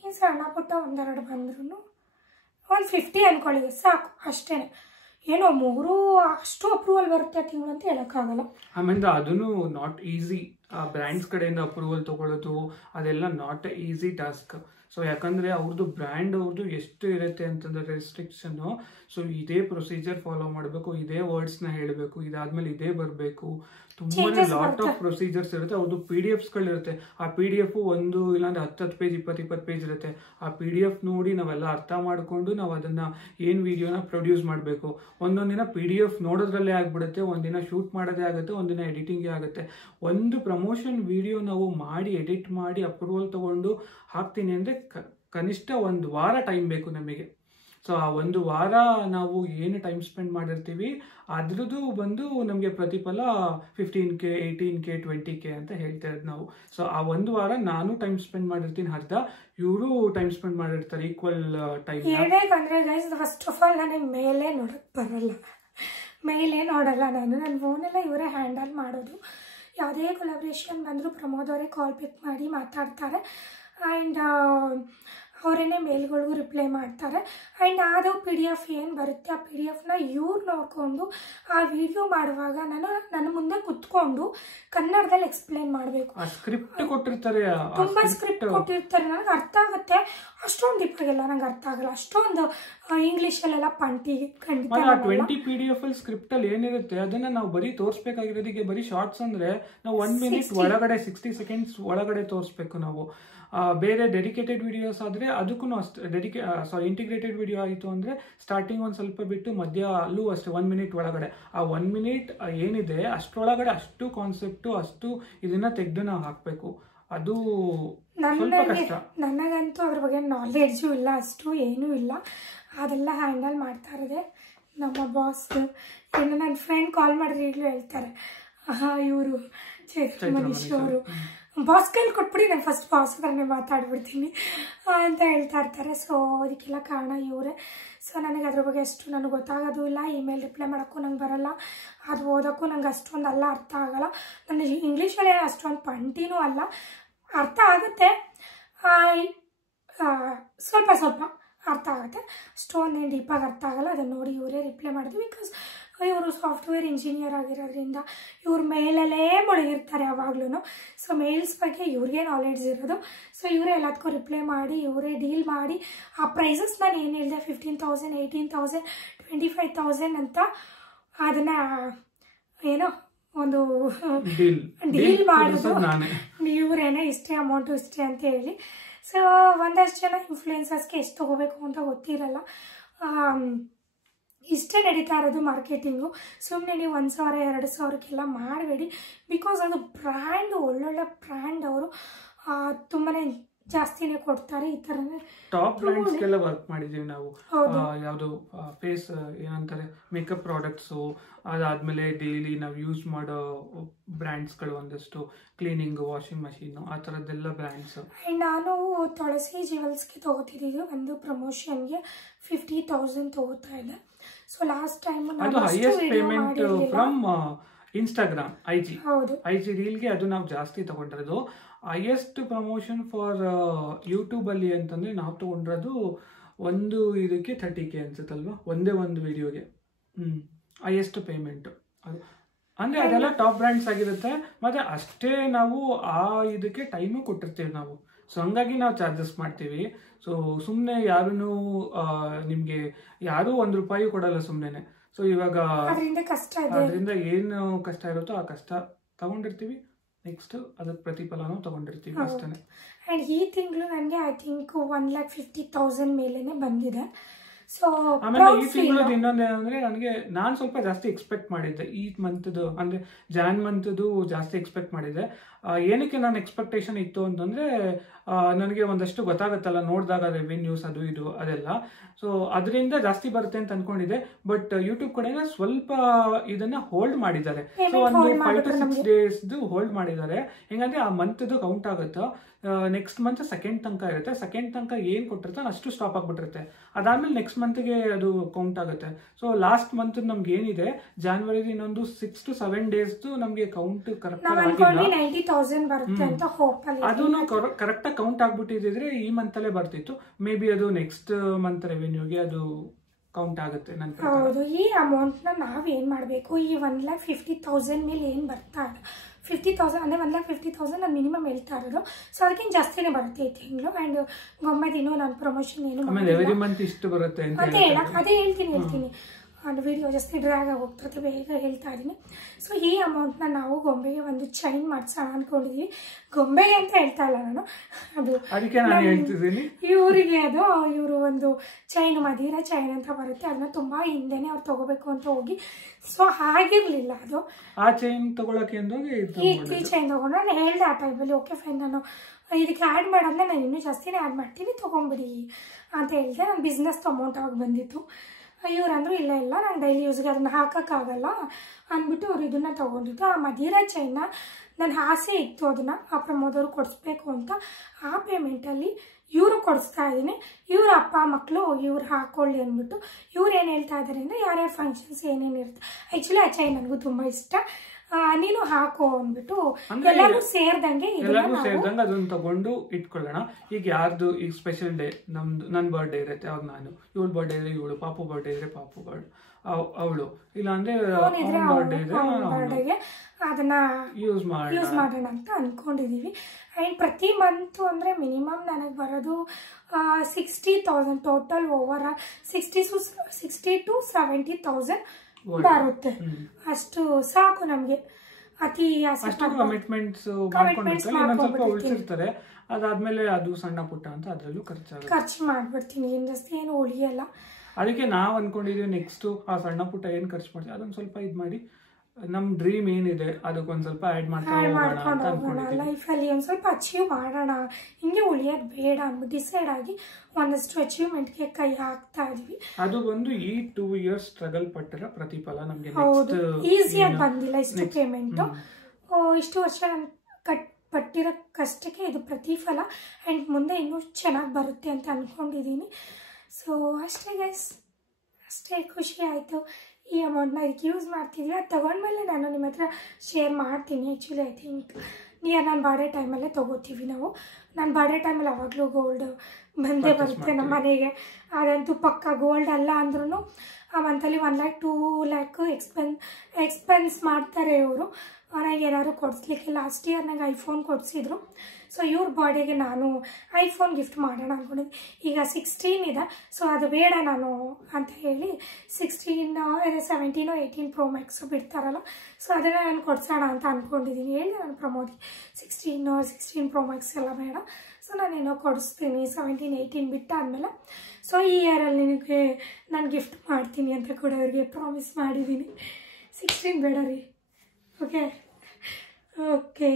ಏನು ಸಣ್ಣ ಪುಟ್ಟ 1-2 ಬಂದ್ರೂ 150 ಅಂದ್ಕೊಳ್ಳಿ ಸಾಕು, ಅಷ್ಟೇ. ಏನೋ 3 ಅಷ್ಟು ಅಪ್ರೂವಲ್ ಬರುತ್ತೆ ತಿಂಗಳು ಅಂತ ಹೇಳೋಕ್ಕಾಗಲ್ಲ. ಆಮೇಲೆ ಅದನ್ನು ನಾಟ್ ಈಸಿ. ಆ ಬ್ರ್ಯಾಂಡ್ಸ್ ಕಡೆಯಿಂದ ಅಪ್ರೂವಲ್ ತೊಗೊಳ್ಳೋದು ಅದೆಲ್ಲ not A easy task. So ಯಾಕಂದರೆ ಅವ್ರದ್ದು ಬ್ರ್ಯಾಂಡ್ ಅವ್ರದ್ದು ಎಷ್ಟು ಇರುತ್ತೆ ಅಂತಂದರೆ ರೆಸ್ಟ್ರಿಕ್ಷನ್ನು. ಸೊ ಇದೇ ಪ್ರೊಸೀಜರ್ ಫಾಲೋ ಮಾಡಬೇಕು, ಇದೇ ವರ್ಡ್ಸ್ನ ಹೇಳಬೇಕು, ಇದಾದ್ಮೇಲೆ ಇದೇ ಬರಬೇಕು, ತುಂಬಾ ಲಾಟ್ ಆಫ್ ಪ್ರೊಸೀಜರ್ಸ್ ಇರುತ್ತೆ. ಅವ್ರದ್ದು PDFsಗಳಿರುತ್ತೆ. ಆ PDF ಒಂದು ಇಲ್ಲಾಂದ್ರೆ 10 ಪೇಜ್ 20 ಪೇಜ್ ಇರುತ್ತೆ. ಆ PDF ನೋಡಿ ನಾವೆಲ್ಲ ಅರ್ಥ ಮಾಡಿಕೊಂಡು ನಾವು ಅದನ್ನು ಏನು ವಿಡಿಯೋನ ಪ್ರೊಡ್ಯೂಸ್ ಮಾಡಬೇಕು. ಒಂದೊಂದಿನ PDF ನೋಡೋದ್ರಲ್ಲೇ ಆಗಿಬಿಡುತ್ತೆ, ಒಂದಿನ ಶೂಟ್ ಮಾಡೋದೇ ಆಗುತ್ತೆ, ಒಂದಿನ ಎಡಿಟಿಂಗೇ ಆಗುತ್ತೆ. ಒಂದು ಪ್ರಮೋಷನ್ ವಿಡಿಯೋ ನಾವು ಮಾಡಿ ಎಡಿಟ್ ಮಾಡಿ ಅಪ್ರೂವಲ್ ತೊಗೊಂಡು ಹಾಕ್ತೀನಿ ಅಂದರೆ ಕನಿಷ್ಠ 1 ವಾರ ಟೈಮ್ ಬೇಕು ನಮಗೆ. ಸೊ ಆ 1 ವಾರ ನಾವು ಏನು ಟೈಮ್ ಸ್ಪೆಂಡ್ ಮಾಡಿರ್ತೀವಿ ಅದ್ರದ್ದು ಬಂದು ನಮಗೆ ಪ್ರತಿಫಲ 15K, 18K, 20K ಅಂತ ಹೇಳ್ತಾ ಇರೋದು ನಾವು. ಸೊ ಆ 1 ವಾರ ನಾನು ಟೈಮ್ ಸ್ಪೆಂಡ್ ಮಾಡಿರ್ತೀನಿ, ಅರ್ಧ ಇವರು ಟೈಮ್ ಸ್ಪೆಂಡ್ ಮಾಡಿರ್ತಾರೆ, ಈಕ್ವಲ್ ಟೈಮ್. ಹೇಗಂದರೆ ಗೈಸ್, ಫಸ್ಟ್ ಆಫ್ ಆಲ್ ನನಗೆ ಮೇಲೇ ನೋಡೋಕ್ಕೆ ಬರಲ್ಲ, ನಾನು ನನ್ನ ಫೋನೆಲ್ಲ ಇವರೇ ಹ್ಯಾಂಡಲ್ ಮಾಡೋದು. ಯಾವುದೇ ಕೊಲಾಬ್ರೇಷನ್ ಬಂದರೂ ಪ್ರಮೋದ್ ಅವರೇ ಕಾಲ್ ಪಿಕ್ ಮಾಡಿ ಮಾತಾಡ್ತಾರೆ ಆ್ಯಂಡ್ ಅವರೇನೆ ಮೇಲ್ಗಳಿಗೂ ರಿಪ್ಲೈ ಮಾಡ್ತಾರೆ. ಆ್ಯಂಡ್ ಅದು PDF ಏನು ಬರುತ್ತೆ ಆ PDFನ ಇವ್ರು ನೋಡಿಕೊಂಡು ಆ ವಿಡಿಯೋ ಮಾಡುವಾಗ ನನ್ನ ಮುಂದೆ ಕುತ್ಕೊಂಡು ಕನ್ನಡದಲ್ಲಿ ಎಕ್ಸ್ಪ್ಲೇನ್ ಮಾಡಬೇಕು. ಸ್ಕ್ರಿಪ್ಟ್ ಕೊಟ್ಟಿರ್ತಾರೆ, ತುಂಬ ಸ್ಕ್ರಿಪ್ಟ್ ಕೊಟ್ಟಿರ್ತಾರೆ. ನನಗೆ ಅರ್ಥ ಆಗುತ್ತೆ, ಅಷ್ಟೊಂದು ದೀಪಾಗೆಲ್ಲ ನಂಗೆ ಅರ್ಥ ಆಗಲ್ಲ. ಅಷ್ಟೊಂದು ಇಂಗ್ಲೀಷಲ್ಲೆಲ್ಲ ಪಂಟಿ ಖಂಡಿತ 20 PDF ಸ್ಕ್ರಿಪ್ಟಲ್ಲಿ ಏನಿರುತ್ತೆ ಅದನ್ನು ನಾವು ಬರೀ ತೋರಿಸ್ಬೇಕಾಗಿರೋದಕ್ಕೆ. ಬರೀ ಶಾರ್ಟ್ಸ್ ಅಂದರೆ ನಾವು 1 ಮಿನಿಟ್ ಒಳಗಡೆ 60 ಸೆಕೆಂಡ್ಸ್ ಒಳಗಡೆ ತೋರಿಸ್ಬೇಕು ನಾವು. ಬೇರೆ ಡೆಡಿಕೇಟೆಡ್ ವಿಡಿಯೋಸ್ ಆದರೆ ಅದಕ್ಕೂ ಅಷ್ಟೇ. ಇಂಟಿಗ್ರೇಟೆಡ್ ವಿಡಿಯೋ ಆಯಿತು ಅಂದರೆ ಸ್ಟಾರ್ಟಿಂಗ್ ಒಂದು ಸ್ವಲ್ಪ ಬಿಟ್ಟು ಮಧ್ಯ ಅಲ್ಲೂ ಅಷ್ಟೇ 1 ಮಿನಿಟ್ ಒಳಗಡೆ. ಆ 1 ಮಿನಿಟ್ ಏನಿದೆ ಅಷ್ಟರೊಳಗಡೆ ಅಷ್ಟು ಕಾನ್ಸೆಪ್ಟು ಅಷ್ಟು ಇದನ್ನು ತೆಗೆದು ನಾವು ಹಾಕಬೇಕು. ಅದು ಸ್ವಲ್ಪ ಕಷ್ಟ. ನನಗಂತೂ ಅದ್ರ ಬಗ್ಗೆ ನಾಲೆಡ್ಜು ಇಲ್ಲ, ಅಷ್ಟು ಏನೂ ಇಲ್ಲ. ಅದೆಲ್ಲ ಹ್ಯಾಂಡಲ್ ಮಾಡ್ತಾ ಇರೋದೆ ನಮ್ಮ ಬಾಸ್. ಏನು ನನ್ನ ಫ್ರೆಂಡ್ ಕಾಲ್ ಮಾಡಿದ್ರೆ ಈಗಲೂ ಹೇಳ್ತಾರೆ, ಇವರು ಚೈತ್ರ ಮನೀಶ್ ಅವರು ಬಾಸ್ ಕೈಲಿ ಕೊಟ್ಬಿಡಿ, ನಾನು ಫಸ್ಟ್ ಬಾಸ್ ಹತ್ರನೇ ಮಾತಾಡ್ಬಿಡ್ತೀನಿ ಅಂತ ಹೇಳ್ತಾ ಇರ್ತಾರೆ. ಸೊ ಅದಕ್ಕೆಲ್ಲ ಕಾರಣ ಇವರೇ. ಸೊ ನನಗೆ ಅದ್ರ ಬಗ್ಗೆ ಅಷ್ಟು ನನಗೆ ಗೊತ್ತಾಗೋದು ಇಲ್ಲ. ಇಮೇಲ್ ರಿಪ್ಲೈ ಮಾಡೋಕ್ಕೂ ನಂಗೆ ಬರೋಲ್ಲ, ಅದು ಓದೋಕ್ಕೂ ನಂಗೆ ಅಷ್ಟೊಂದು ಅರ್ಥ ಆಗೋಲ್ಲ. ನನಗೆ ಇಂಗ್ಲೀಷಲ್ಲೇ ಅಷ್ಟೊಂದು ಪಂಟಿನೂ ಅಲ್ಲ, ಅರ್ಥ ಆಗುತ್ತೆ, ಸ್ವಲ್ಪ ಸ್ವಲ್ಪ ಅರ್ಥ ಆಗುತ್ತೆ, ಅಷ್ಟೊಂದೇನು ಡೀಪಾಗಿ ಅರ್ಥ ಆಗೋಲ್ಲ. ಅದನ್ನು ನೋಡಿ ಇವರೇ ರಿಪ್ಲೈ ಮಾಡಿದ್ವಿ. ಬಿಕಾಸ್ ಇವರು ಸಾಫ್ಟ್ವೇರ್ ಇಂಜಿನಿಯರ್ ಆಗಿರೋದ್ರಿಂದ ಇವ್ರ ಮೇಲಲ್ಲೇ ಮುಳುಗಿರ್ತಾರೆ ಯಾವಾಗ್ಲೂ. ಸೊ ಮೇಲ್ಸ್ ಬಗ್ಗೆ ಇವ್ರಿಗೆ ನಾಲೆಡ್ಜ್ ಇರೋದು. ಸೊ ಇವರೇ ಎಲ್ಲದಕ್ಕೂ ರಿಪ್ಲೈ ಮಾಡಿ ಇವರೇ ಡೀಲ್ ಮಾಡಿ ಆ ಪ್ರೈಸಸ್ ನಾನು ಏನು ಹೇಳಿದೆ 15,000, 18,000, 25,000 ಅಂತ ಅದನ್ನು ಏನೋ ಒಂದು ಡೀಲ್ ಮಾಡೋದು ಇವರೇನೆ, ಇಷ್ಟೇ ಅಮೌಂಟು ಇಷ್ಟೇ ಅಂತ ಹೇಳಿ. ಸೊ ಒಂದಷ್ಟು ಜನ ಇನ್ಫ್ಲೂಯೆನ್ಸರ್ಸ್ಗೆ ಎಷ್ಟು ತೊಗೋಬೇಕು ಅಂತ ಗೊತ್ತಿರಲ್ಲ. ಇಷ್ಟೇ ನಡೀತಾ ಇರೋದು ಮಾರ್ಕೆಟಿಂಗು. ಸುಮ್ಮನೆ ನೀವು 1,000 2,000ಕ್ಕೆಲ್ಲ ಮಾಡಬೇಡಿ. ಬಿಕಾಸ್ ಅದು ಬ್ರ್ಯಾಂಡು, ಒಳ್ಳೊಳ್ಳೆ ಬ್ರ್ಯಾಂಡ್, ಅವರು ತುಂಬಾ ಜಾಸ್ತಿನೇ ಕೊಡ್ತಾರೆ. ಈ ಥರನೇ ಟಾಪ್ ಬ್ರ್ಯಾಂಡ್ಸ್ಗೆಲ್ಲ ವರ್ಕ್ ಮಾಡಿದ್ದೀವಿ ನಾವು. ಯಾವುದು ಫೇಸ್ ಏನಂತಾರೆ ಮೇಕಪ್ ಪ್ರಾಡಕ್ಟ್ಸು, ಅದಾದಮೇಲೆ ಡೈಲಿ ನಾವು ಯೂಸ್ ಮಾಡೋ ಬ್ರ್ಯಾಂಡ್ಸ್ಗಳು, ಒಂದಷ್ಟು ಕ್ಲೀನಿಂಗ್, ವಾಷಿಂಗ್ ಮಷೀನು, ಆ ಥರದ್ದೆಲ್ಲ ಬ್ರ್ಯಾಂಡ್ಸು. ಆ್ಯಂಡ್ ನಾನು ತುಳಸಿ ಜ್ಯುವೆಲ್ಸ್ಗೆ ತೊಗೋತಿದ್ದೀವಿ. ಒಂದು ಪ್ರಮೋಷನ್ಗೆ 50,000 ತೊಗೋತಾ ಇದೆ. ಸೊ ಲಾಸ್ಟ್ ಟೈಮ್ ಅದು highest payment from Instagram, IG ರೀಲ್ಗೆ ಅದು ನಾವು ಜಾಸ್ತಿ ತಗೊಂಡಿರೋದು. ಹೈಯೆಸ್ಟ್ ಪ್ರಮೋಷನ್ ಫಾರ್ ಯೂಟ್ಯೂಬಲ್ಲಿ ಅಂತಂದರೆ ನಾವು ತೊಗೊಂಡಿರೋದು ಒಂದು ಇದಕ್ಕೆ 30K ಅನ್ಸುತ್ತಲ್ವಾ, ಒಂದೇ ಒಂದು ವಿಡಿಯೋಗೆ. ಹೈಯೆಸ್ಟ್ ಪೇಮೆಂಟು ಅದು ಅಂದರೆ ಅದೆಲ್ಲ ಟಾಪ್ ಬ್ರ್ಯಾಂಡ್ಸ್ ಆಗಿರುತ್ತೆ. ಮತ್ತು ಅಷ್ಟೇ ನಾವು ಆ ಇದಕ್ಕೆ ಟೈಮು ಕೊಟ್ಟಿರ್ತೀವಿ ನಾವು. ಸೊ ಹಂಗಾಗಿ ನಾವು ಚಾರ್ಜಸ್ ಮಾಡ್ತೀವಿ. ಸೊ ಸುಮ್ಮನೆ ಯಾರೂ ನಿಮಗೆ ಯಾರೂ ₹1 ಕೊಡಲ್ಲ ಸುಮ್ಮನೆ. ಸೊ ಇವಾಗ ಅದರಿಂದ ಏನು ಕಷ್ಟ ಇರುತ್ತೋ ಆ ಕಷ್ಟ ತಗೊಂಡಿರ್ತೀವಿ, ನೆಕ್ಸ್ಟ್ ಅದಕ್ಕೆ ಪ್ರತಿಫಲನೂ ತಗೊಂಡಿರ್ತೀವಿ ಅಷ್ಟೇ. ಆ್ಯಂಡ್ ಈ ತಿಂಗಳು ನನಗೆ ಐ ಥಿಂಕ್ 1,50,000 ಮೇಲೇ ಬಂದಿದೆ. ಸೊ ಆಮೇಲೆ ಈ ತಿಂಗಳದ್ದು ಇನ್ನೊಂದೇನಂದ್ರೆ ನನಗೆ ನಾನು ಸ್ವಲ್ಪ ಜಾಸ್ತಿ ಎಕ್ಸ್ಪೆಕ್ಟ್ ಮಾಡಿದ್ದೆ. ಈ ಮಂತ್ದು ಅಂದರೆ ಜಾನ್ ಮಂತ್ದು ಜಾಸ್ತಿ ಎಕ್ಸ್ಪೆಕ್ಟ್ ಮಾಡಿದ್ದೆ. ಏನಕ್ಕೆ ನಾನು ಎಕ್ಸ್ಪೆಕ್ಟೇಷನ್ ಇತ್ತು ಅಂತಂದರೆ ನನಗೆ ಒಂದಷ್ಟು ಗೊತ್ತಾಗುತ್ತಲ್ಲ ನೋಡಿದಾಗ ರೆವಿನ್ಯೂಸ್ ಅದು ಇದು ಅದೆಲ್ಲ. ಸೊ ಅದರಿಂದ ಜಾಸ್ತಿ ಬರುತ್ತೆ ಅಂತ ಅಂದ್ಕೊಂಡಿದ್ದೆ. ಬಟ್ ಯೂಟ್ಯೂಬ್ ಕಡೆನ ಸ್ವಲ್ಪ ಇದನ್ನು ಹೋಲ್ಡ್ ಮಾಡಿದ್ದಾರೆ. ಸೊ ಒಂದು 5 to 6 ಡೇಸ್ದು ಹೋಲ್ಡ್ ಮಾಡಿದ್ದಾರೆ. ಹೆಂಗಂದರೆ ಆ ಮಂತ್ದು ಕೌಂಟ್ ಆಗುತ್ತೋ, ನೆಕ್ಸ್ಟ್ ಮಂತ್ ಸೆಕೆಂಡ್ ತನಕ ಇರುತ್ತೆ. ಸೆಕೆಂಡ್ ತನಕ ಏನು ಕೊಟ್ಟಿರ್ತಾರೆ ಅಷ್ಟು ಸ್ಟಾಪ್ ಆಗಿಬಿಟ್ಟಿರುತ್ತೆ. ಅದಾದಮೇಲೆ ನೆಕ್ಸ್ಟ್ ಮಂತ್ಗೆ ಅದು ಕೌಂಟ್ ಆಗುತ್ತೆ. ಸೊ ಲಾಸ್ಟ್ ಮಂತ್ ನಮ್ಗೆ ಏನಿದೆ ಜಾನ್ವರಿದು ಇನ್ನೊಂದು 6 to 7 ಡೇಸ್ದು ನಮಗೆ ಕೌಂಟ್ ಕರೆಕ್ಟ್ ಅದನ್ನು ಕರೆಕ್ಟಾಗಿ ಕೌಂಟ್ ಆಗ್ಬಿಟ್ಟಿದ್ರೆ ಈ ಮಂತಲ್ಲೇ ಬರ್ತಿತ್ತು. ಮೇ ಬಿ ಅದು ನೆಕ್ಸ್ಟ್ ಮಂತ್ ರೆವೆನ್ಯೂಗೆ ಅದು ಕೌಂಟ್ ಆಗುತ್ತೆ ನನ್ನ ಪ್ರಕಾರ. ಹೌದು, ಈ ಅಮೌಂಟ್ನ ನಾವೇನು ಮಾಡಬೇಕು, ಈ 1,50,000 ಮೇಲೆ ಏನು ಬರ್ತಾ ಇದೆ 50,000 ಅಂದರೆ 1,50,000 ನಾನು ಮಿನಿಮಮ್ ಹೇಳ್ತಾ ಇರೋದು. ಸೊ ಅದಕ್ಕಿಂತ ಜಾಸ್ತಿನೇ ಬರುತ್ತೆ ಈ ತಿಂಗಳು. ಆ್ಯಂಡ್ ಗೊಮ್ಮದಿನೂ ನಾನು ಪ್ರಮೋಷನ್ ಏನು ಎವ್ರಿ ಮಂತ್ ಇಷ್ಟು ಬರುತ್ತೆ ಅಂತ ಹೇಳಕ್ಕೆ ಅದೇ ಹೇಳ್ತೀನಿ. ಅದು ವಿಡಿಯೋ ಜಾಸ್ತಿ ಡ್ರ್ಯಾಗ್ ಆಗಿ ಹೋಗ್ತದೆ, ಬೇಗ ಹೇಳ್ತಾ ಇದ್ದೀನಿ. ಸೊ ಈ ಅಮೌಂಟ್ನ ನಾವು ಗೊಂಬೆಗೆ ಒಂದು ಚೈನ್ ಮಾಡಿಸೋಣ ಅಂದ್ಕೊಂಡಿದ್ದೀವಿ. ಗೊಂಬೆಗೆ ಅಂತ ಹೇಳ್ತಾ ಇಲ್ಲ ನಾನು, ಅದು ಇವರಿಗೆ ಅದು ಇವರು ಒಂದು ಚೈನ್, ಮದಿರ ಚೈನ್ ಅಂತ ಬರುತ್ತೆ, ಅದನ್ನ ತುಂಬ ಹಿಂದೆನೇ ಅವ್ರು ತಗೋಬೇಕು ಅಂತ ಹೋಗಿ ಸೊ ಆಗಿರಲಿಲ್ಲ. ಅದು ಆ ಚೈನ್ ತಗೊಳಕ್ಕೆ ಈ ಚೈನ್ ತಗೊಂಡು ನಾನು ಹೇಳ್ದೆ ಆ ಟೈಮಲ್ಲಿ, ಓಕೆ ಫೈನ್ ನಾನು ಇದಕ್ಕೆ ಆ್ಯಡ್ ಮಾಡೋದನ್ನ ನಾನು ಇನ್ನೂ ಜಾಸ್ತಿನೇ ಆ್ಯಡ್ ಮಾಡ್ತೀನಿ ತೊಗೊಂಬಿಡಿ ಅಂತ ಹೇಳಿದೆ. ನಾನು ಬಿಸ್ನೆಸ್ ಅಮೌಂಟ್ ಆಗಿ ಬಂದಿತ್ತು. ಇವ್ರಂದ್ರು ಇಲ್ಲ ನಾನು ಡೈಲಿ ಯೂಸ್ಗೆ ಅದನ್ನ ಹಾಕೋಕ್ಕಾಗಲ್ಲ ಅಂದ್ಬಿಟ್ಟು ಅವ್ರು ಇದನ್ನ ತೊಗೊಂಡಿದ್ದು. ಆ ಮದಿರ ಚೈನ್ನ ನನ್ನ ಆಸೆ ಇತ್ತು ಅದನ್ನು ಆ ಪ್ರಮೋದವ್ರು ಕೊಡಿಸ್ಬೇಕು ಅಂತ. ಆ ಪೇಮೆಂಟಲ್ಲಿ ಇವರು ಕೊಡಿಸ್ತಾ ಇದ್ದೀನಿ. ಇವ್ರ ಅಪ್ಪ ಮಕ್ಕಳು ಇವ್ರು ಹಾಕೊಳ್ಳಿ ಅಂದ್ಬಿಟ್ಟು ಇವ್ರು ಏನು ಹೇಳ್ತಾ ಇದ್ದಾರೆ ಅಂದರೆ ಯಾರ್ಯಾರು ಫಂಕ್ಷನ್ಸ್ ಏನೇನು ಇರುತ್ತೆ. ಆ್ಯಕ್ಚುಲಿ ಆ ಚೈನ್ ನನಗೂ ತುಂಬ ಇಷ್ಟ, ನೀನು ಹಾಕೋ ಅಂದ್ಬಿಟ್ಟು ಎಲ್ಲರೂ ಸೇರ್ದಂಗೆ ಅದನ್ನ ತಗೊಂಡು ಇಟ್ಕೊಳ್ಳೋಣ. ಈಗ ಯಾರ್ದು ಈಗ ಸ್ಪೆಷಲ್ ಡೇ ನನ್ನ ಬರ್ಡೇ ಇರುತ್ತೆ, ಅವಾಗ ನಾನು, ಇವಳು ಬರ್ಡೇ ಇದ್ರೆ ಇವಳು, ಪಾಪು ಬರ್ಡೇ ಇದ್ರೆ ಪಾಪು ಅವಳು, ಇಲ್ಲ ಅಂದ್ರೆ ಬರ್ಡೇಗೆ ಅದನ್ನ ಯೂಸ್ ಮಾಡೋಣ ಅಂತ ಅನ್ಕೊಂಡಿದೀವಿ. ಆ್ಯಂಡ್ ಪ್ರತಿ ಮಂತ್ ಅಂದರೆ ಮಿನಿಮಮ್ ನನಗೆ ಬರೋದು 60,000 ಟೋಟಲ್ ಓವರ್ 60 to 70,000 ಬರುತ್ತೆ. ಅಷ್ಟು ಸಾಕು ನಮಗೆ. ಅತಿ ಕಮಿಟ್ಮೆಂಟ್ಸ್ ಸ್ವಲ್ಪ ಉಳಿಸಿರ್ತಾರೆ, ಅದಾದ್ಮೇಲೆ ಅದು ಸಣ್ಣ ಪುಟ್ಟ ಅಂತ ಅದರಲ್ಲೂ ಖರ್ಚು ಮಾಡ್ಬಿಡ್ತೀನಿ, ಏನು ಜಾಸ್ತಿ ಏನು ಉಳಿಯಲ್ಲ. ಅದಕ್ಕೆ ನಾವು ಅನ್ಕೊಂಡಿದೀವಿ ನೆಕ್ಸ್ಟ್ ಆ ಸಣ್ಣ ಪುಟ್ಟ ಏನು ಖರ್ಚು ಮಾಡ್ತೀವಿ ಅದನ್ನ ಸ್ವಲ್ಪ ಇದು ಮಾಡಿ ನಮ್ಮ ಡ್ರೀಮ್ ಏನಿದೆ ಅದಕ್ಕೊಂದು ಸ್ವಲ್ಪ ಆ್ಯಡ್ ಮಾಡ್ಕೊಂಡು ಹೋಗೋಣ, ಲೈಫಲ್ಲಿ ಒಂದು ಸ್ವಲ್ಪ ಅಚೀವ್ ಮಾಡೋಣ, ಹಿಂಗೆ ಉಳಿಯೋದು ಬೇಡ ಅಂದ್ಬಿಟ್ಟು ಡಿಸೈಡ್ ಆಗಿ ಒಂದಷ್ಟು ಅಚೀವ್ಮೆಂಟ್ಗೆ ಕೈ ಹಾಕ್ತಾ ಇದ್ವಿ. ಅದು ಒಂದು ಈ 2 years ಸ್ಟ್ರಗಲ್ ಪಟ್ಟಿರೋ ಪ್ರತಿಫಲ ನಮಗೆ. ಹೌದು, ಈಸಿಯಾಗಿ ಬಂದಿಲ್ಲ ಇಷ್ಟು ಪೇಮೆಂಟು. ಇಷ್ಟು ವರ್ಷ ನಾನು ಪಟ್ಟಿರೋ ಕಷ್ಟಕ್ಕೆ ಇದು ಪ್ರತಿಫಲ ಆ್ಯಂಡ್ ಮುಂದೆ ಇನ್ನೂ ಚೆನ್ನಾಗಿ ಬರುತ್ತೆ ಅಂತ ಅಂದ್ಕೊಂಡಿದ್ದೀನಿ. ಸೊ ಅಷ್ಟೇ ಗೈಸ್, ಅಷ್ಟೇ ಖುಷಿ ಆಯಿತು. ಈ ಅಮೌಂಟ್ನ ಇದಕ್ಕೆ ಯೂಸ್ ಮಾಡ್ತಿದ್ವಿ. ಅದು ತೊಗೊಂಡ್ಮೇಲೆ ನಾನು ನಿಮ್ಮ ಹತ್ರ ಶೇರ್ ಮಾಡ್ತೀನಿ. ಆ್ಯಕ್ಚುಲಿ ಐ ಥಿಂಕ್ ನಿಯರ್ ನನ್ನ ಬರ್ಡೇ ಟೈಮಲ್ಲೇ ತೊಗೋತೀವಿ ನಾವು. ನನ್ನ ಬರ್ಡೇ ಟೈಮಲ್ಲಿ ಯಾವಾಗಲೂ ಗೋಲ್ಡ್ ಬಂದೇ ಬರುತ್ತೆ ನಮ್ಮ ಮನೆಗೆ. ಅದಂತೂ ಪಕ್ಕ. ಗೋಲ್ಡ್ ಅಲ್ಲ ಅಂದ್ರೂ ಆ ಮಂತಲ್ಲಿ 1 lakh 2 lakh ಎಕ್ಸ್ಪೆನ್ಸ್ ಮಾಡ್ತಾರೆ ಇವರು ನನಗೆ ಏನಾದ್ರು ಕೊಡಿಸ್ಲಿಕ್ಕೆ. ಲಾಸ್ಟ್ ಇಯರ್ ನಂಗೆ ಐಫೋನ್ ಕೊಡಿಸಿದ್ರು. ಸೊ ಇವ್ರ ಬರ್ಡೇಗೆ ನಾನು ಐಫೋನ್ ಗಿಫ್ಟ್ ಮಾಡೋಣ ಅಂದ್ಕೊಂಡಿದ್ದೆ. ಈಗ 16 ಇದೆ, ಸೊ ಅದು ಬೇಡ ನಾನು ಅಂತ ಹೇಳಿ 17 18 Pro Max ಬಿಡ್ತಾರಲ್ಲ, ಸೊ ಅದನ್ನು ನಾನು ಕೊಡ್ಸೋಣ ಅಂತ ಅಂದ್ಕೊಂಡಿದ್ದೀನಿ. ಹೇಳಿ ನಾನು ಪ್ರಮೋದಿ 16 Pro Max ಎಲ್ಲ ಬೇಡ, ಸೊ ನಾನೇನೋ ಕೊಡಿಸ್ತೀನಿ 17 18 ಬಿಟ್ಟಾದಮೇಲೆ. ಸೊ ಈ ಇಯರಲ್ಲಿ ನಿನಗೆ ನಾನು ಗಿಫ್ಟ್ ಮಾಡ್ತೀನಿ ಅಂತ ಕೂಡ ಅವ್ರಿಗೆ ಪ್ರಾಮಿಸ್ ಮಾಡಿದ್ದೀನಿ. 16 ಬೇಡ ರೀ. ಓಕೆ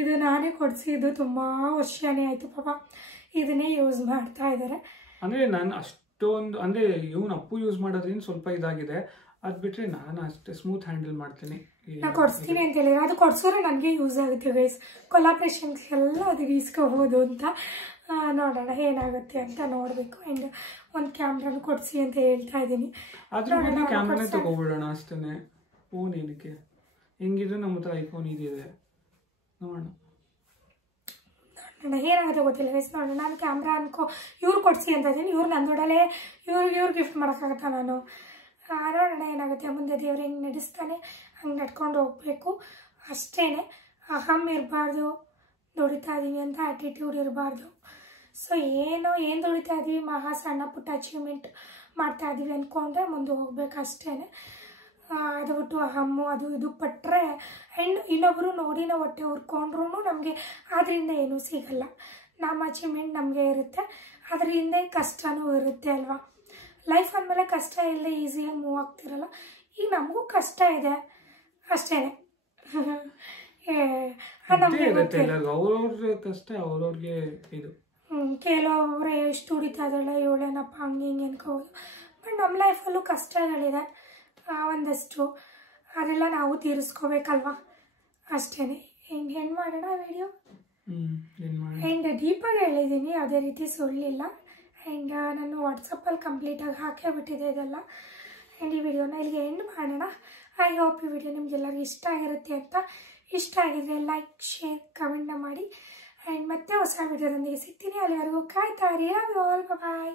ಇದು ನಾನೇ ಕೊಡಿಸಿದ್ದು, ತುಂಬ ವರ್ಷನೇ ಆಯಿತು ಪಾಪ. ಇದನ್ನೇ ಯೂಸ್ ಮಾಡ್ತಾ ಇದ್ದಾರೆ. ಅಂದರೆ ನಾನು ಅಷ್ಟೊಂದು ಅಂದರೆ ಅಪ್ಪು ಯೂಸ್ ಮಾಡೋದ್ರಿಂದ ಸ್ವಲ್ಪ ಇದಾಗಿದೆ. ಅದು ಬಿಟ್ಟರೆ ನಾನು ಅಷ್ಟೇ ಸ್ಮೂತ್ ಹ್ಯಾಂಡಲ್ ಮಾಡ್ತೀನಿ. ನಾನು ಕೊಡಿಸ್ತೀನಿ ಅಂತ ಹೇಳಿದ್ರೆ ಅದು ಕೊಡಿಸೋರೆ ನನಗೆ ಯೂಸ್ ಆಗುತ್ತೆ ಗೈಸ್. ಕೊಲಾಬ್ರೇಷನ್ಸ್ಗೆಲ್ಲ ಅದಕ್ಕೆ ಇಸ್ಕೋಬೋದು ಅಂತ. ನೋಡೋಣ ಏನಾಗುತ್ತೆ ಅಂತ ನೋಡಬೇಕು. ಆ್ಯಂಡ್ ಒಂದು ಕ್ಯಾಮ್ರಾನು ಕೊಡಿಸಿ ಅಂತ ಹೇಳ್ತಾ ಇದ್ದೀನಿ. ಅದ್ರ ಮೇಲೆ ಕ್ಯಾಮ್ರಾನೇ ತಗೋಬಿಡೋಣ ಅಷ್ಟೇ. ಫೋನ್ ಏನಕ್ಕೆ, ಹೆಂಗಿದ್ರು ನಮ್ಮ ಹತ್ರ ಐಫೋನ್ ಇದಿದೆ, ನೋಡೋಣ ಏನಾಗುತ್ತೆ ಗೊತ್ತಿಲ್ಲ ಗೈಸ್. ನೋಡೋಣ. ನಾನು ಕ್ಯಾಮ್ರಾ ಇವ್ರು ಕೊಡಿಸಿ ಅಂತ ಇದ್ದೀನಿ. ಇವ್ರು ನನ್ನ ದೊಡ್ಡಲೇ ಇವ್ರು ಗಿಫ್ಟ್ ಮಾಡೋಕ್ಕಾಗತ್ತಾ ನಾನು? ನೋಡೋಣ ಏನಾಗುತ್ತೆ ಮುಂದೆ. ದೇವ್ರು ಹೆಂಗೆ ನಡೆಸ್ತಾನೆ ಹಂಗೆ ನಡ್ಕೊಂಡು ಹೋಗಬೇಕು ಅಷ್ಟೇ. ಅಹಂ ಇರಬಾರ್ದು, ದುಡಿತಾ ಇದ್ದೀನಿ ಅಂತ ಆ್ಯಟಿಟ್ಯೂಡ್ ಇರಬಾರ್ದು. ಸೊ ಏನು ದುಡಿತಾ ಇದ್ದೀವಿ, ಮಹಾ ಸಣ್ಣ ಪುಟ್ಟ ಅಚೀವ್ಮೆಂಟ್ ಮಾಡ್ತಾ ಇದ್ದೀವಿ ಅಂದ್ಕೊಂಡ್ರೆ ಮುಂದೆ ಹೋಗ್ಬೇಕು ಅಷ್ಟೇ. ಅದು ಬಿಟ್ಟು ಅಹಮ್ಮು ಅದು ಇದು ಪಟ್ಟರೆ ಆ್ಯಂಡ್ ಇನ್ನೊಬ್ಬರು ನೋಡಿ ನಾವು ಹೊಟ್ಟೆ ಹುರ್ಕೊಂಡ್ರೂ ನಮಗೆ ಅದರಿಂದ ಏನೂ ಸಿಗಲ್ಲ. ನಮ್ಮ ಅಚೀವ್ಮೆಂಟ್ ನಮಗೆ ಇರುತ್ತೆ, ಅದ್ರ ಹಿಂದೆ ಕಷ್ಟನೂ ಇರುತ್ತೆ ಅಲ್ವಾ. ಲೈಫ್ ಅಂದಮೇಲೆ ಕಷ್ಟ ಇಲ್ಲದೆ ಈಸಿಯಾಗಿ ಮೂವ್ ಆಗ್ತಿರಲ್ಲ. ಈಗ ನಮಗೂ ಕಷ್ಟ ಇದೆ ಅಷ್ಟೇ. ಅವ್ರವ್ರ ಕಷ್ಟ ಅವ್ರವ್ರಿಗೆ ಇದು. ಕೆಲವೊಬ್ಬರು ಎಷ್ಟು ದುಡಿತಾ ಇದ್ದಾಳೆ ಇವಳೇನಪ್ಪ ಹಂಗೆ ಹಿಂಗೆ ಅನ್ಕೋಬೋದು. ಬಟ್ ನಮ್ಮ ಲೈಫಲ್ಲೂ ಕಷ್ಟಗಳಿದೆ ಒಂದಷ್ಟು, ಅದೆಲ್ಲ ನಾವು ತೀರಿಸ್ಕೋಬೇಕಲ್ವ ಅಷ್ಟೇ. ಹೆಂಗೆ ಮಾಡೋಣ ವಿಡಿಯೋ. ಆ್ಯಂಡ್ ಡೀಪಾಗಿ ಹೇಳಿದ್ದೀನಿ, ಯಾವುದೇ ರೀತಿ ಸುಳ್ಳಿಲ್ಲ. ಆ್ಯಂಡ್ ನಾನು ವಾಟ್ಸಪ್ಪಲ್ಲಿ ಕಂಪ್ಲೀಟಾಗಿ ಹಾಕೇ ಬಿಟ್ಟಿದೆ ಇದೆಲ್ಲ. ಆ್ಯಂಡ್ ಈ ವಿಡಿಯೋನ ಇಲ್ಲಿಗೆ ಎಂಡ್ ಮಾಡೋಣ. ಐ ಹೋಪ್ ಈ ವಿಡಿಯೋ ನಿಮಗೆಲ್ಲರಿಗೂ ಇಷ್ಟ ಆಗಿರುತ್ತೆ ಅಂತ. ಇಷ್ಟ ಆಗಿದ್ರೆ ಲೈಕ್ ಶೇರ್ ಕಮೆಂಟ್ನ ಮಾಡಿ. ಆ್ಯಂಡ್ ಮತ್ತೆ ಹೊಸ ವಿಡಿಯೋದೊಂದಿಗೆ ಸಿಗ್ತೀನಿ. ಅಲ್ಲಿವರೆಗೂ ಕಾಯ್ತಾ ಇರಿ. ಬಾಯ್.